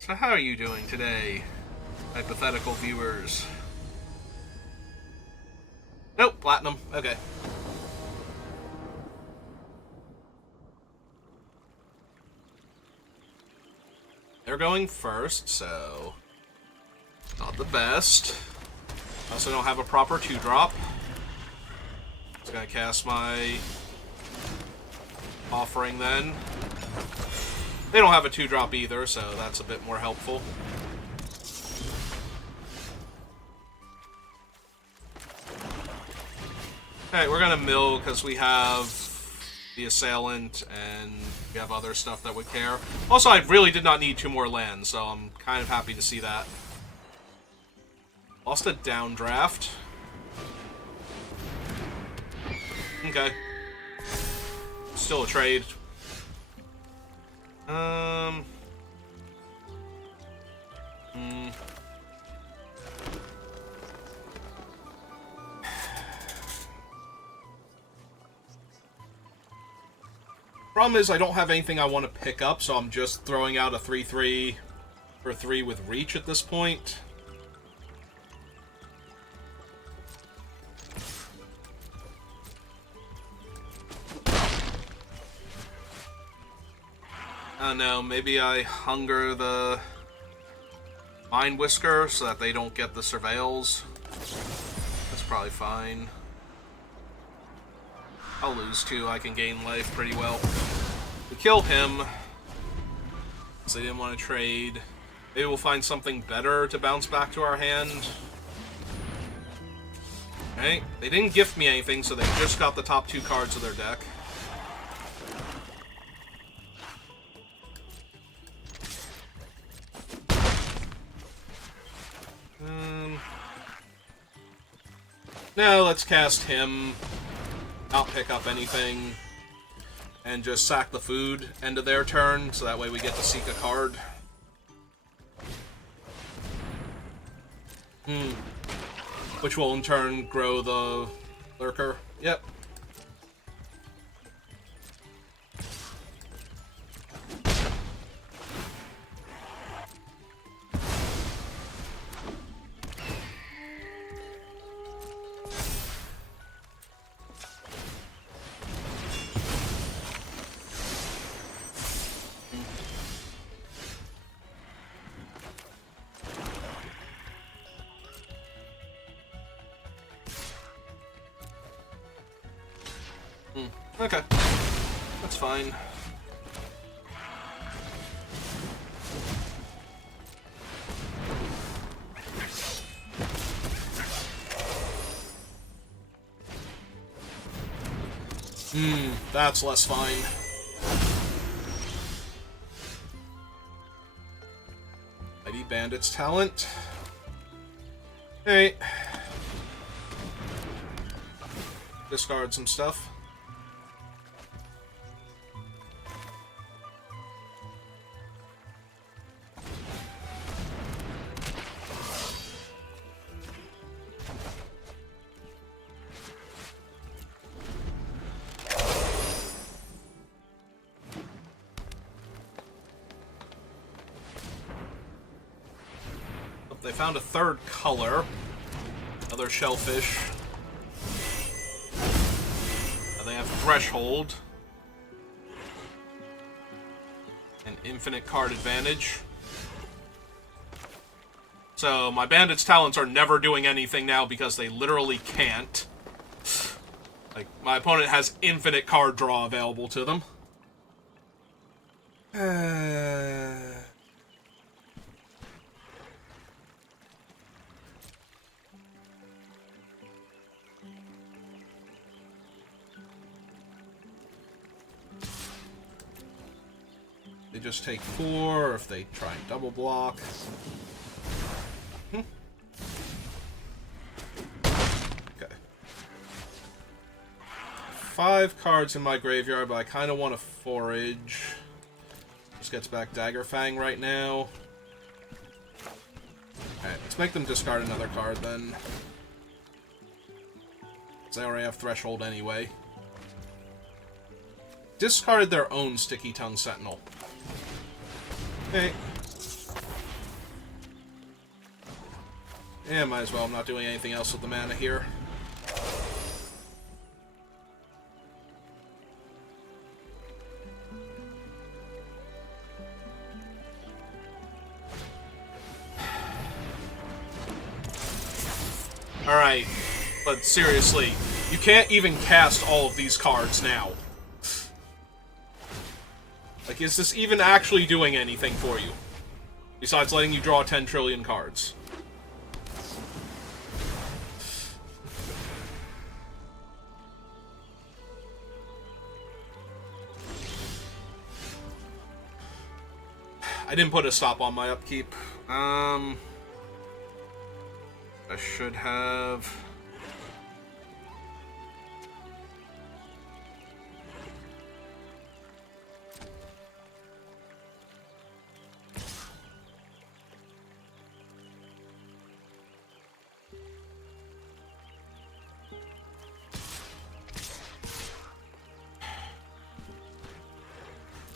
So how are you doing today, hypothetical viewers? Nope, platinum. Okay. They're going first, so not the best. I also don't have a proper 2-drop. Just gonna cast my offering then. They don't have a 2-drop either, so that's a bit more helpful. Alright, we're gonna mill because we have the Assailant and we have other stuff that would care. Also, I really did not need 2 more lands, so I'm kind of happy to see that. Lost a downdraft. Okay. Still a trade. Problem is, I don't have anything I want to pick up, so I'm just throwing out a 3/3 for 3 with reach at this point. I don't know, maybe I hunger the Mind Whisker so that they don't get the surveils. That's probably fine. I'll lose 2, I can gain life pretty well. We kill him, because they didn't want to trade. Maybe we'll find something better to bounce back to our hand. Okay, they didn't gift me anything, so they just got the top 2 cards of their deck. Now let's cast him, not pick up anything, and just sack the food end of their turn, so that way we get to seek a card. Which will in turn grow the Lurker. Yep. Okay. That's fine. That's less fine. Mighty Bandit's talent. Alright. Discard some stuff. They found a third color. Another shellfish. And they have Threshold. An infinite card advantage. So my bandits' talents are never doing anything now because they literally can't. Like, my opponent has infinite card draw available to them. They just take 4, or if they try and double block. Okay. 5 cards in my graveyard, but I kind of want to forage. Just gets back Daggerfang right now. Alright, let's make them discard another card then. Because they already have Threshold anyway. Discarded their own Sticky Tongue Sentinel. Okay. Yeah, might as well. I'm not doing anything else with the mana here. Alright, but seriously, you can't even cast all of these cards now. Like, is this even actually doing anything for you? Besides letting you draw 10 trillion cards. I didn't put a stop on my upkeep. I should have...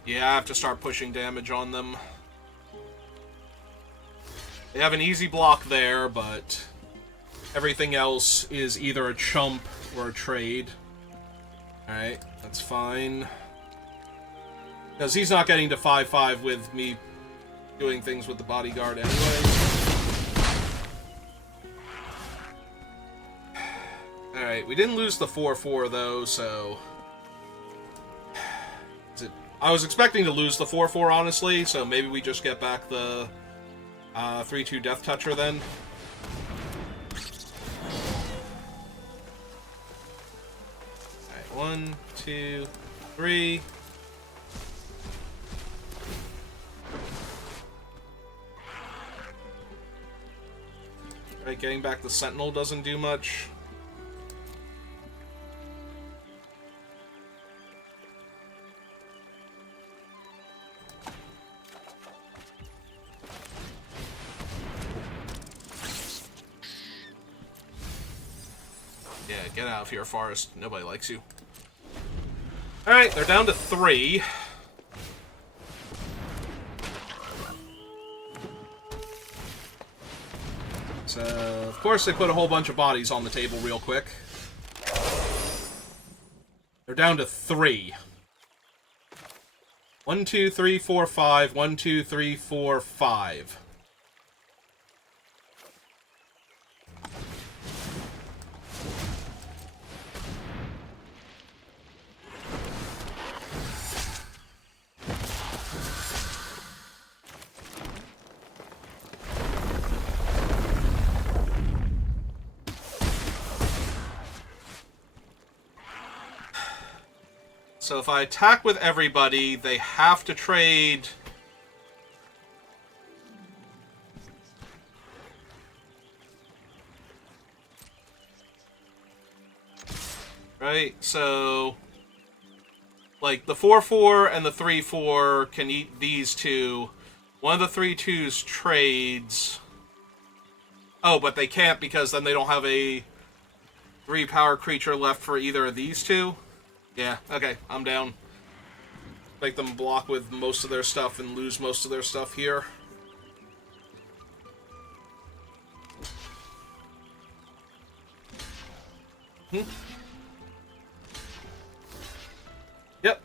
Yeah, I have to start pushing damage on them. They have an easy block there, but everything else is either a chump or a trade. Alright, that's fine. Because he's not getting to 5-5 with me doing things with the bodyguard anyway. Alright, we didn't lose the 4-4 though, so... I was expecting to lose the 4-4, honestly, so maybe we just get back the 3-2 Death Toucher then. Alright, 1, 2, 3... Alright, getting back the Sentinel doesn't do much. Yeah, get out of here, Forest. Nobody likes you. Alright, they're down to 3. So, of course, they put a whole bunch of bodies on the table real quick. They're down to 3. 1, 2, 3, 4, 5. 1, 2, 3, 4, 5. So if I attack with everybody, they have to trade... Right, so... Like, the 4-4 and the 3-4 can eat these two. One of the 3-2s trades... Oh, but they can't because then they don't have a 3-power creature left for either of these two? Yeah, okay, I'm down. Make them block with most of their stuff and lose most of their stuff here. Yep.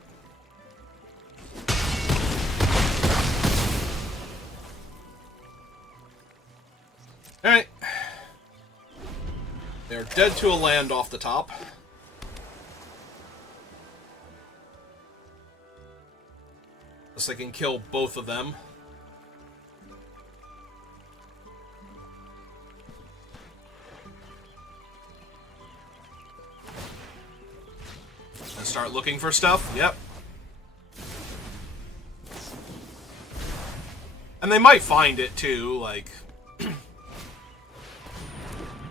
Alright. They're dead to a land off the top. Unless they can kill both of them. And start looking for stuff. Yep. And they might find it too, like...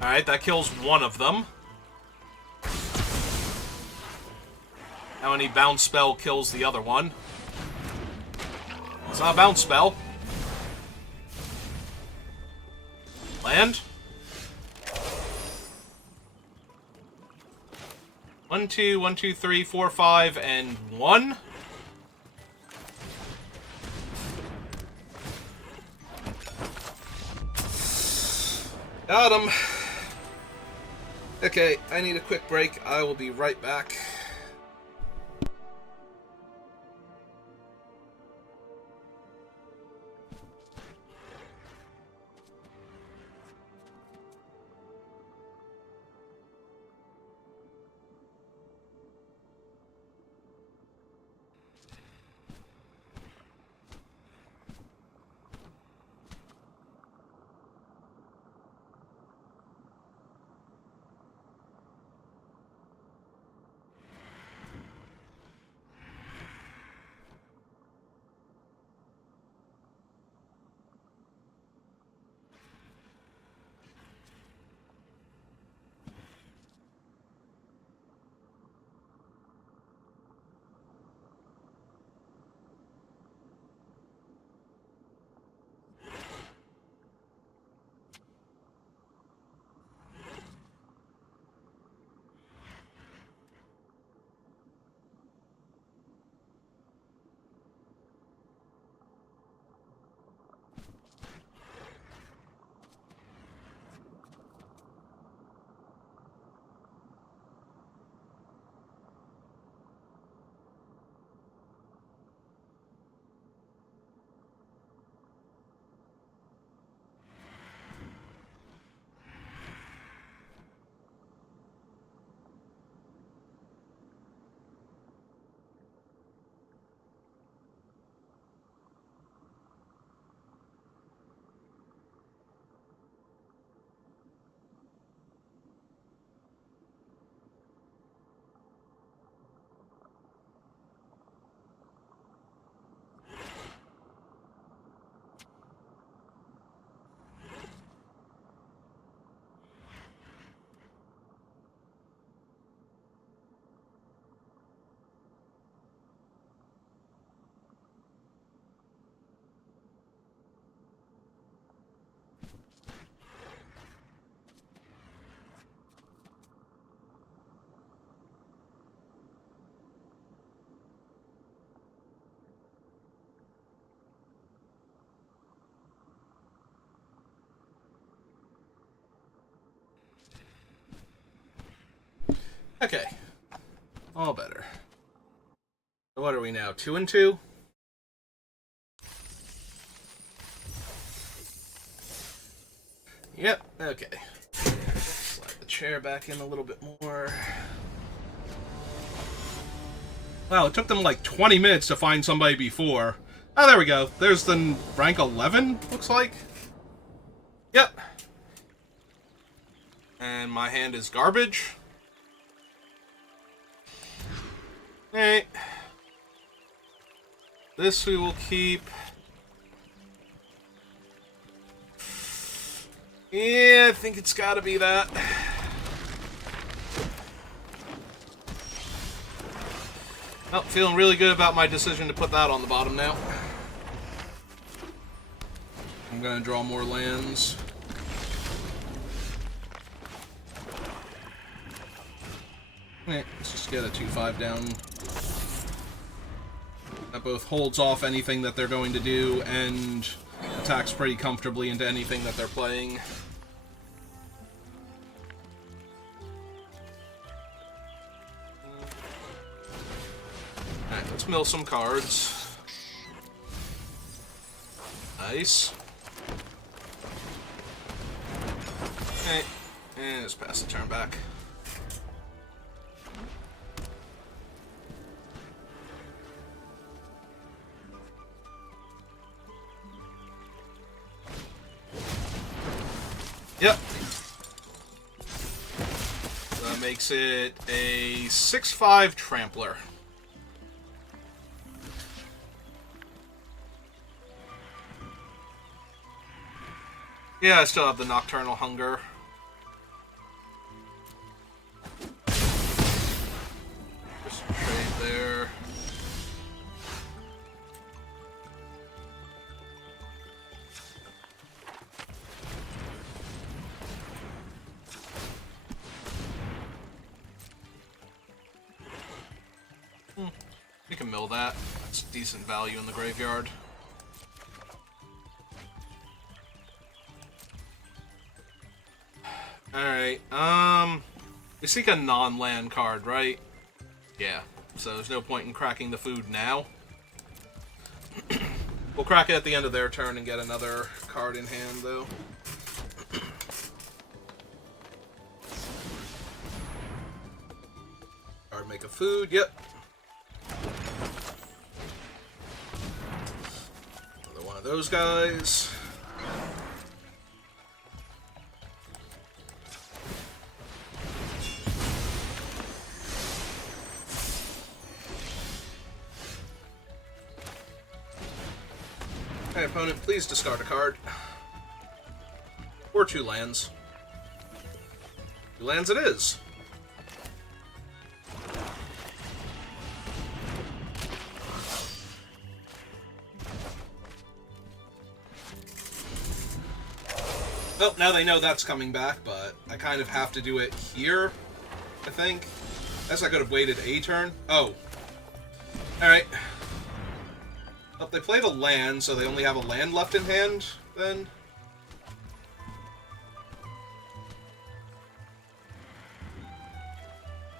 Alright, that kills one of them. Now any bounce spell kills the other one. It's not a bounce spell. Land. 1, 2, 1, 2, 3, 4, 5, and 1. Got him. Okay, I need a quick break. I will be right back. Okay. All better. So what are we now? 2 and 2? Yep, okay. Slide the chair back in a little bit more. Wow, it took them like 20 minutes to find somebody before. Oh, there we go. There's the rank 11, looks like. Yep. And my hand is garbage. Alright. This we will keep. Yeah, I think it's gotta be that. Oh, feeling really good about my decision to put that on the bottom now. I'm gonna draw more lands. Let's just get a 2/5 down. That both holds off anything that they're going to do and attacks pretty comfortably into anything that they're playing. Alright, let's mill some cards. Nice. Okay, and just pass the turn back. Yep. That makes it a 6/5 Trampler. Yeah, I still have the Nocturnal Hunger. Just trade there. We can mill that. That's decent value in the graveyard. Alright, we seek a non-land card, right? Yeah, so there's no point in cracking the food now. We'll crack it at the end of their turn and get another card in hand, though. Card make a food, yep. Another one of those guys. Hey, opponent, please discard a card. Or 2 lands. 2 lands it is. Well, now they know that's coming back, but I kind of have to do it here, I think. I guess I could have waited a turn. Oh. Alright. Well, they played a land, so they only have a land left in hand, then.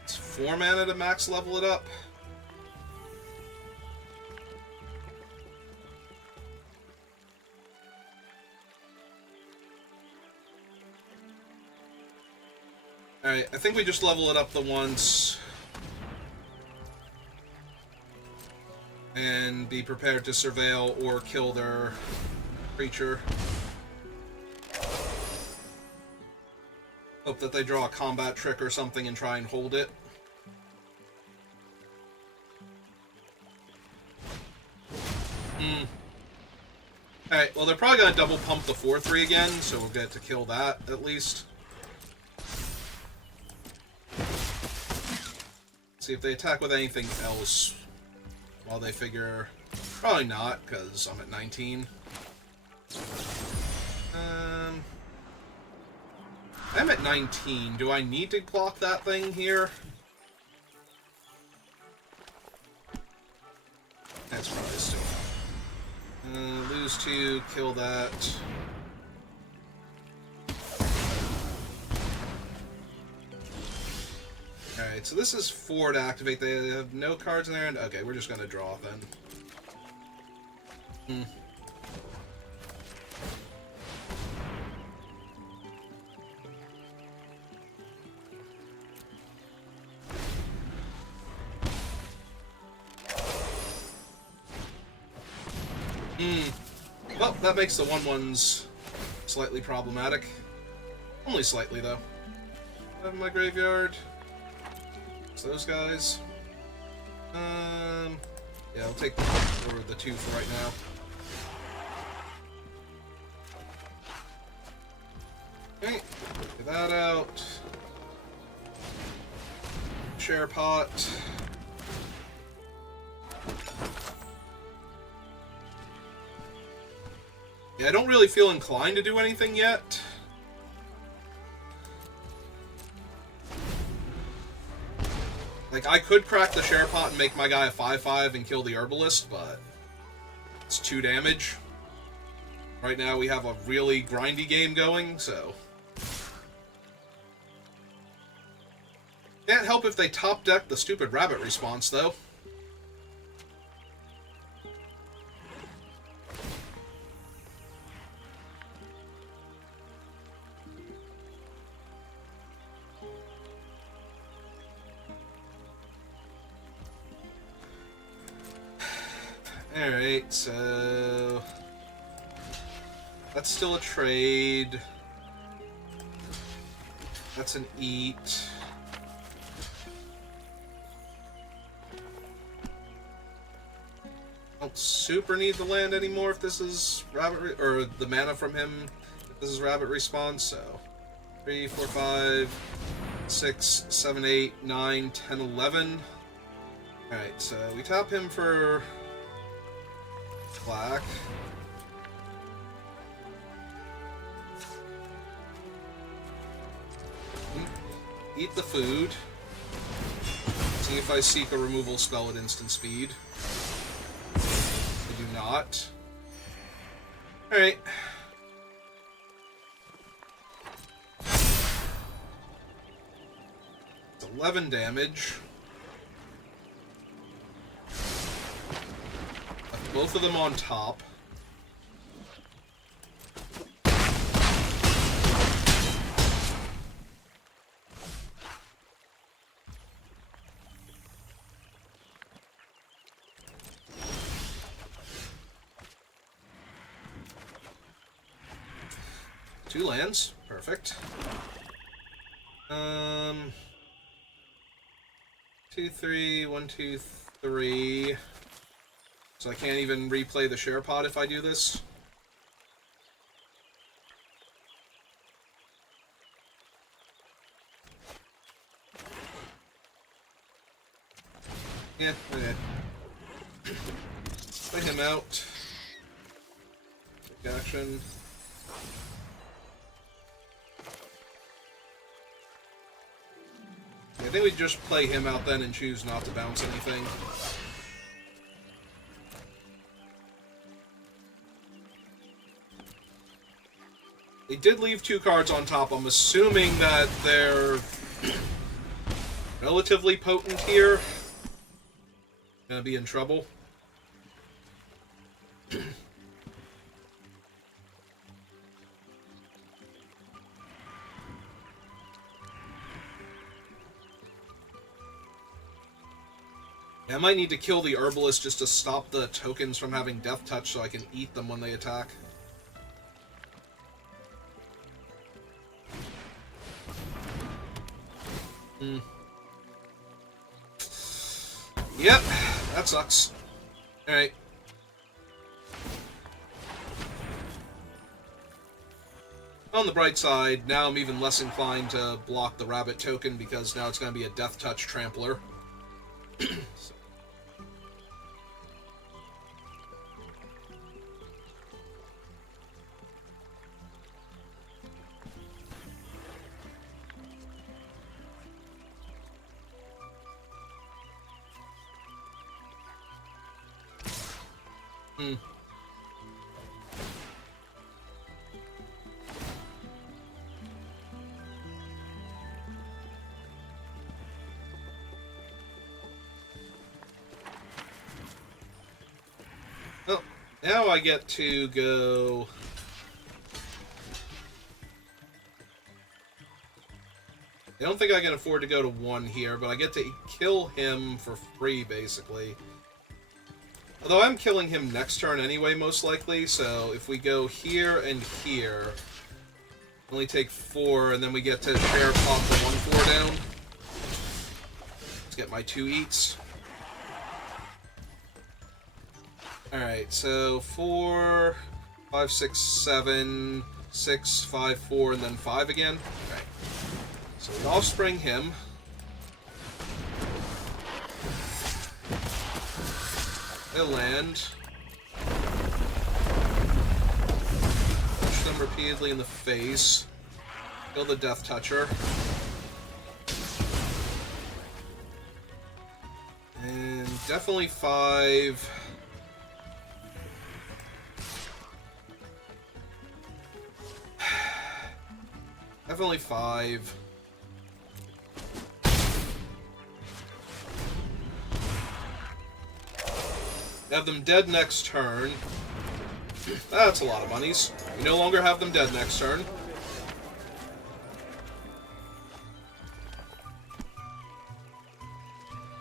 It's 4 mana to max level it up. Alright, I think we just level it up the once. And be prepared to surveil or kill their creature. Hope that they draw a combat trick or something and try and hold it. Alright, well they're probably going to double pump the 4/3 again, so we'll get to kill that at least. See if they attack with anything else. While they figure... Probably not, because I'm at 19. I'm at 19. Do I need to block that thing here? That's probably still... lose 2, kill that. Alright. Alright, so this is 4 to activate. They have no cards in there, and okay, we're just gonna draw then. Well, that makes the 1/1s slightly problematic. Only slightly, though. I have in my graveyard. It's those guys. Yeah, I'll take the 2 for right now. Okay, get that out. Share pot. Yeah, I don't really feel inclined to do anything yet. Like, I could crack the share pot and make my guy a 5/5 and kill the herbalist, but it's 2 damage. Right now we have a really grindy game going, so... Can't help if they top deck the stupid rabbit response, though. Alright, so... That's still a trade. That's an eat. Don't super need the land anymore if this is rabbit... or the mana from him if this is rabbit response, so... 3, 4, 5, 6, 7, 8, 9, 10, 11. Alright, so we tap him for... black. Eat the food. See if I seek a removal spell at instant speed. I do not. Alright. It's 11 damage. Both of them on top. Two lands. Perfect. 2, 3, 1, 2, 3. So I can't even replay the share pod if I do this. Yeah, okay. Play him out. Take action. I think we just play him out then and choose not to bounce anything. They did leave 2 cards on top. I'm assuming that they're relatively potent here. Gonna be in trouble. I might need to kill the herbalist just to stop the tokens from having death touch so I can eat them when they attack. Yep, that sucks. Alright. On the bright side, now I'm even less inclined to block the rabbit token because now it's going to be a death touch trampler. So. Now I get to go... I don't think I can afford to go to 1 here, but I get to kill him for free, basically. Although I'm killing him next turn anyway, most likely, so if we go here and here, only take 4, and then we get to share pop the 1/4 down. Let's get my 2 eats. Alright, so 4, 5, 6, 7, 6, 5, 4, and then 5 again. Okay. So we offspring him. They'll land. Push them repeatedly in the face. Kill the Death Toucher. And definitely 5. Definitely 5. Have them dead next turn. That's a lot of monies. We no longer have them dead next turn.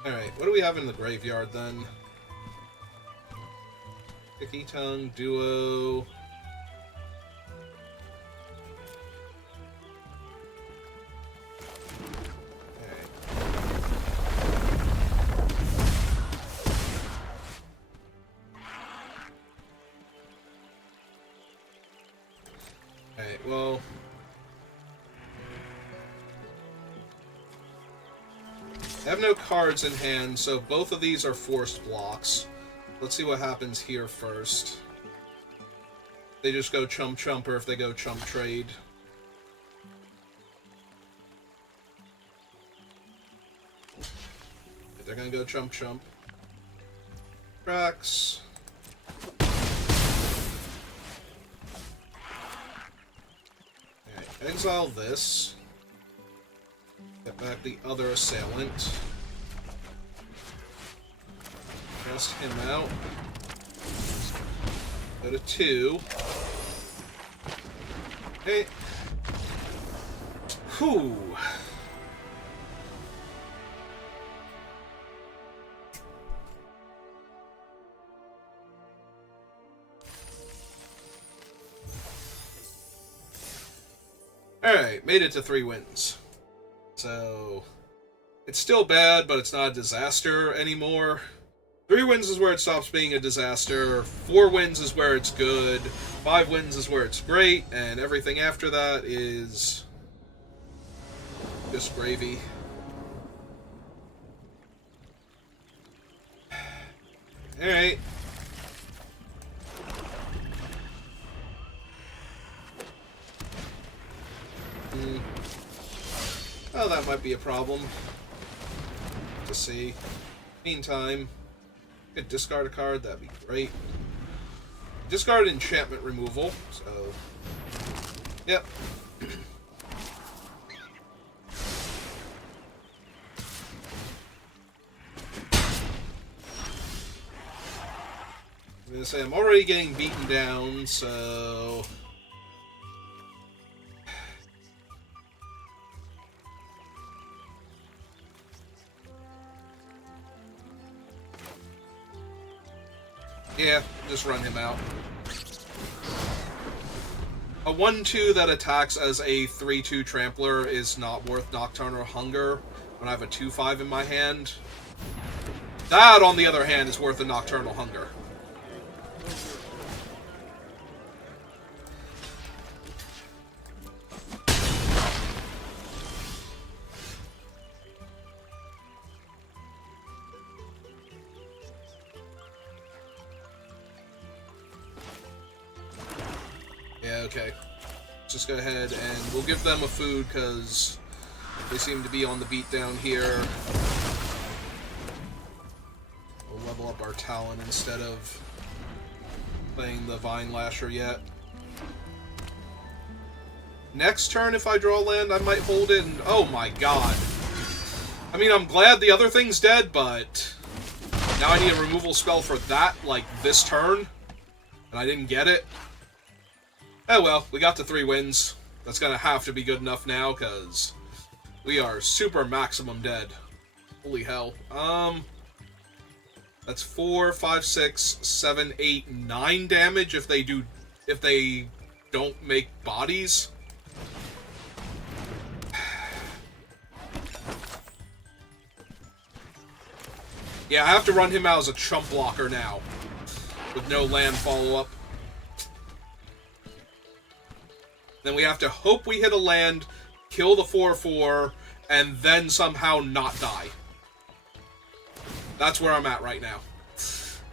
Alright, what do we have in the graveyard then? Picky Tongue, Duo... Alright, well... I have no cards in hand, so both of these are forced blocks. Let's see what happens here first. They just go chump chump, or if they go chump trade. If they're gonna go chump chump. Tracks. Alright, exile this. Get back the other assailant. Cast him out. Go to 2. Okay. Whew. Alright, made it to 3 wins. So, it's still bad, but it's not a disaster anymore. 3 wins is where it stops being a disaster. 4 wins is where it's good. 5 wins is where it's great. And everything after that is just gravy. Alright. Oh, that might be a problem to see. Meantime, could discard a card, that'd be great. Discard enchantment removal, so... Yep. I'm gonna say I'm already getting beaten down, so... Yeah, just run him out. A 1-2 that attacks as a 3-2 Trampler is not worth Nocturnal Hunger when I have a 2-5 in my hand. That, on the other hand, is worth a Nocturnal Hunger. Yeah, okay. Just go ahead and we'll give them a food because they seem to be on the beat down here. We'll level up our Talon instead of playing the Vine Lasher yet. Next turn, if I draw land, I might hold it and... Oh my god. I mean, I'm glad the other thing's dead, but... Now I need a removal spell for that, like, this turn? and I didn't get it. Oh well, we got to 3 wins. That's gonna have to be good enough now, because we are super maximum dead. Holy hell. That's 4, 5, 6, 7, 8, 9 damage if they don't make bodies. Yeah, I have to run him out as a chump blocker now, with no land follow-up. Then we have to hope we hit a land, kill the 4/4, and then somehow not die. That's where I'm at right now.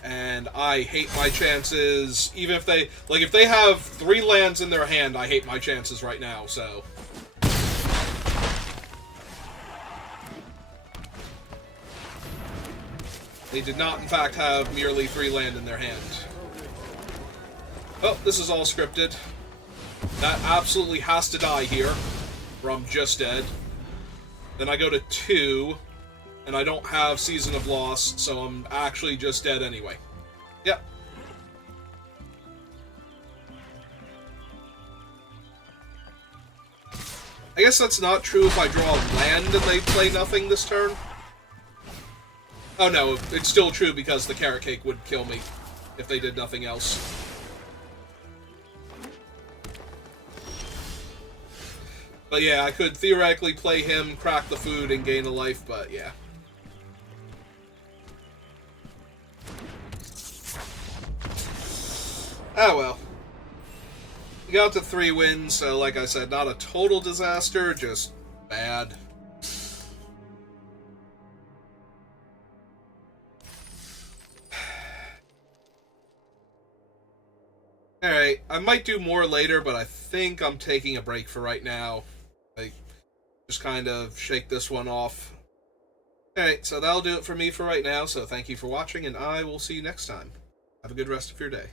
And I hate my chances, even if they... Like, if they have 3 lands in their hand, I hate my chances right now, so... They did not, in fact, have merely 3 land in their hand. Oh, this is all scripted. That absolutely has to die here, or I'm just dead. Then I go to 2, and I don't have Season of Loss, so I'm actually just dead anyway. Yep. I guess that's not true if I draw land and they play nothing this turn. Oh no, it's still true because the carrot cake would kill me if they did nothing else. But yeah, I could theoretically play him, crack the food, and gain a life, but yeah. Oh well. We got to 3 wins, so like I said, not a total disaster, just bad. Alright, I might do more later, but I think I'm taking a break for right now. Like, just kind of shake this one off. Alright, so that'll do it for me for right now, so thank you for watching, and I will see you next time. Have a good rest of your day.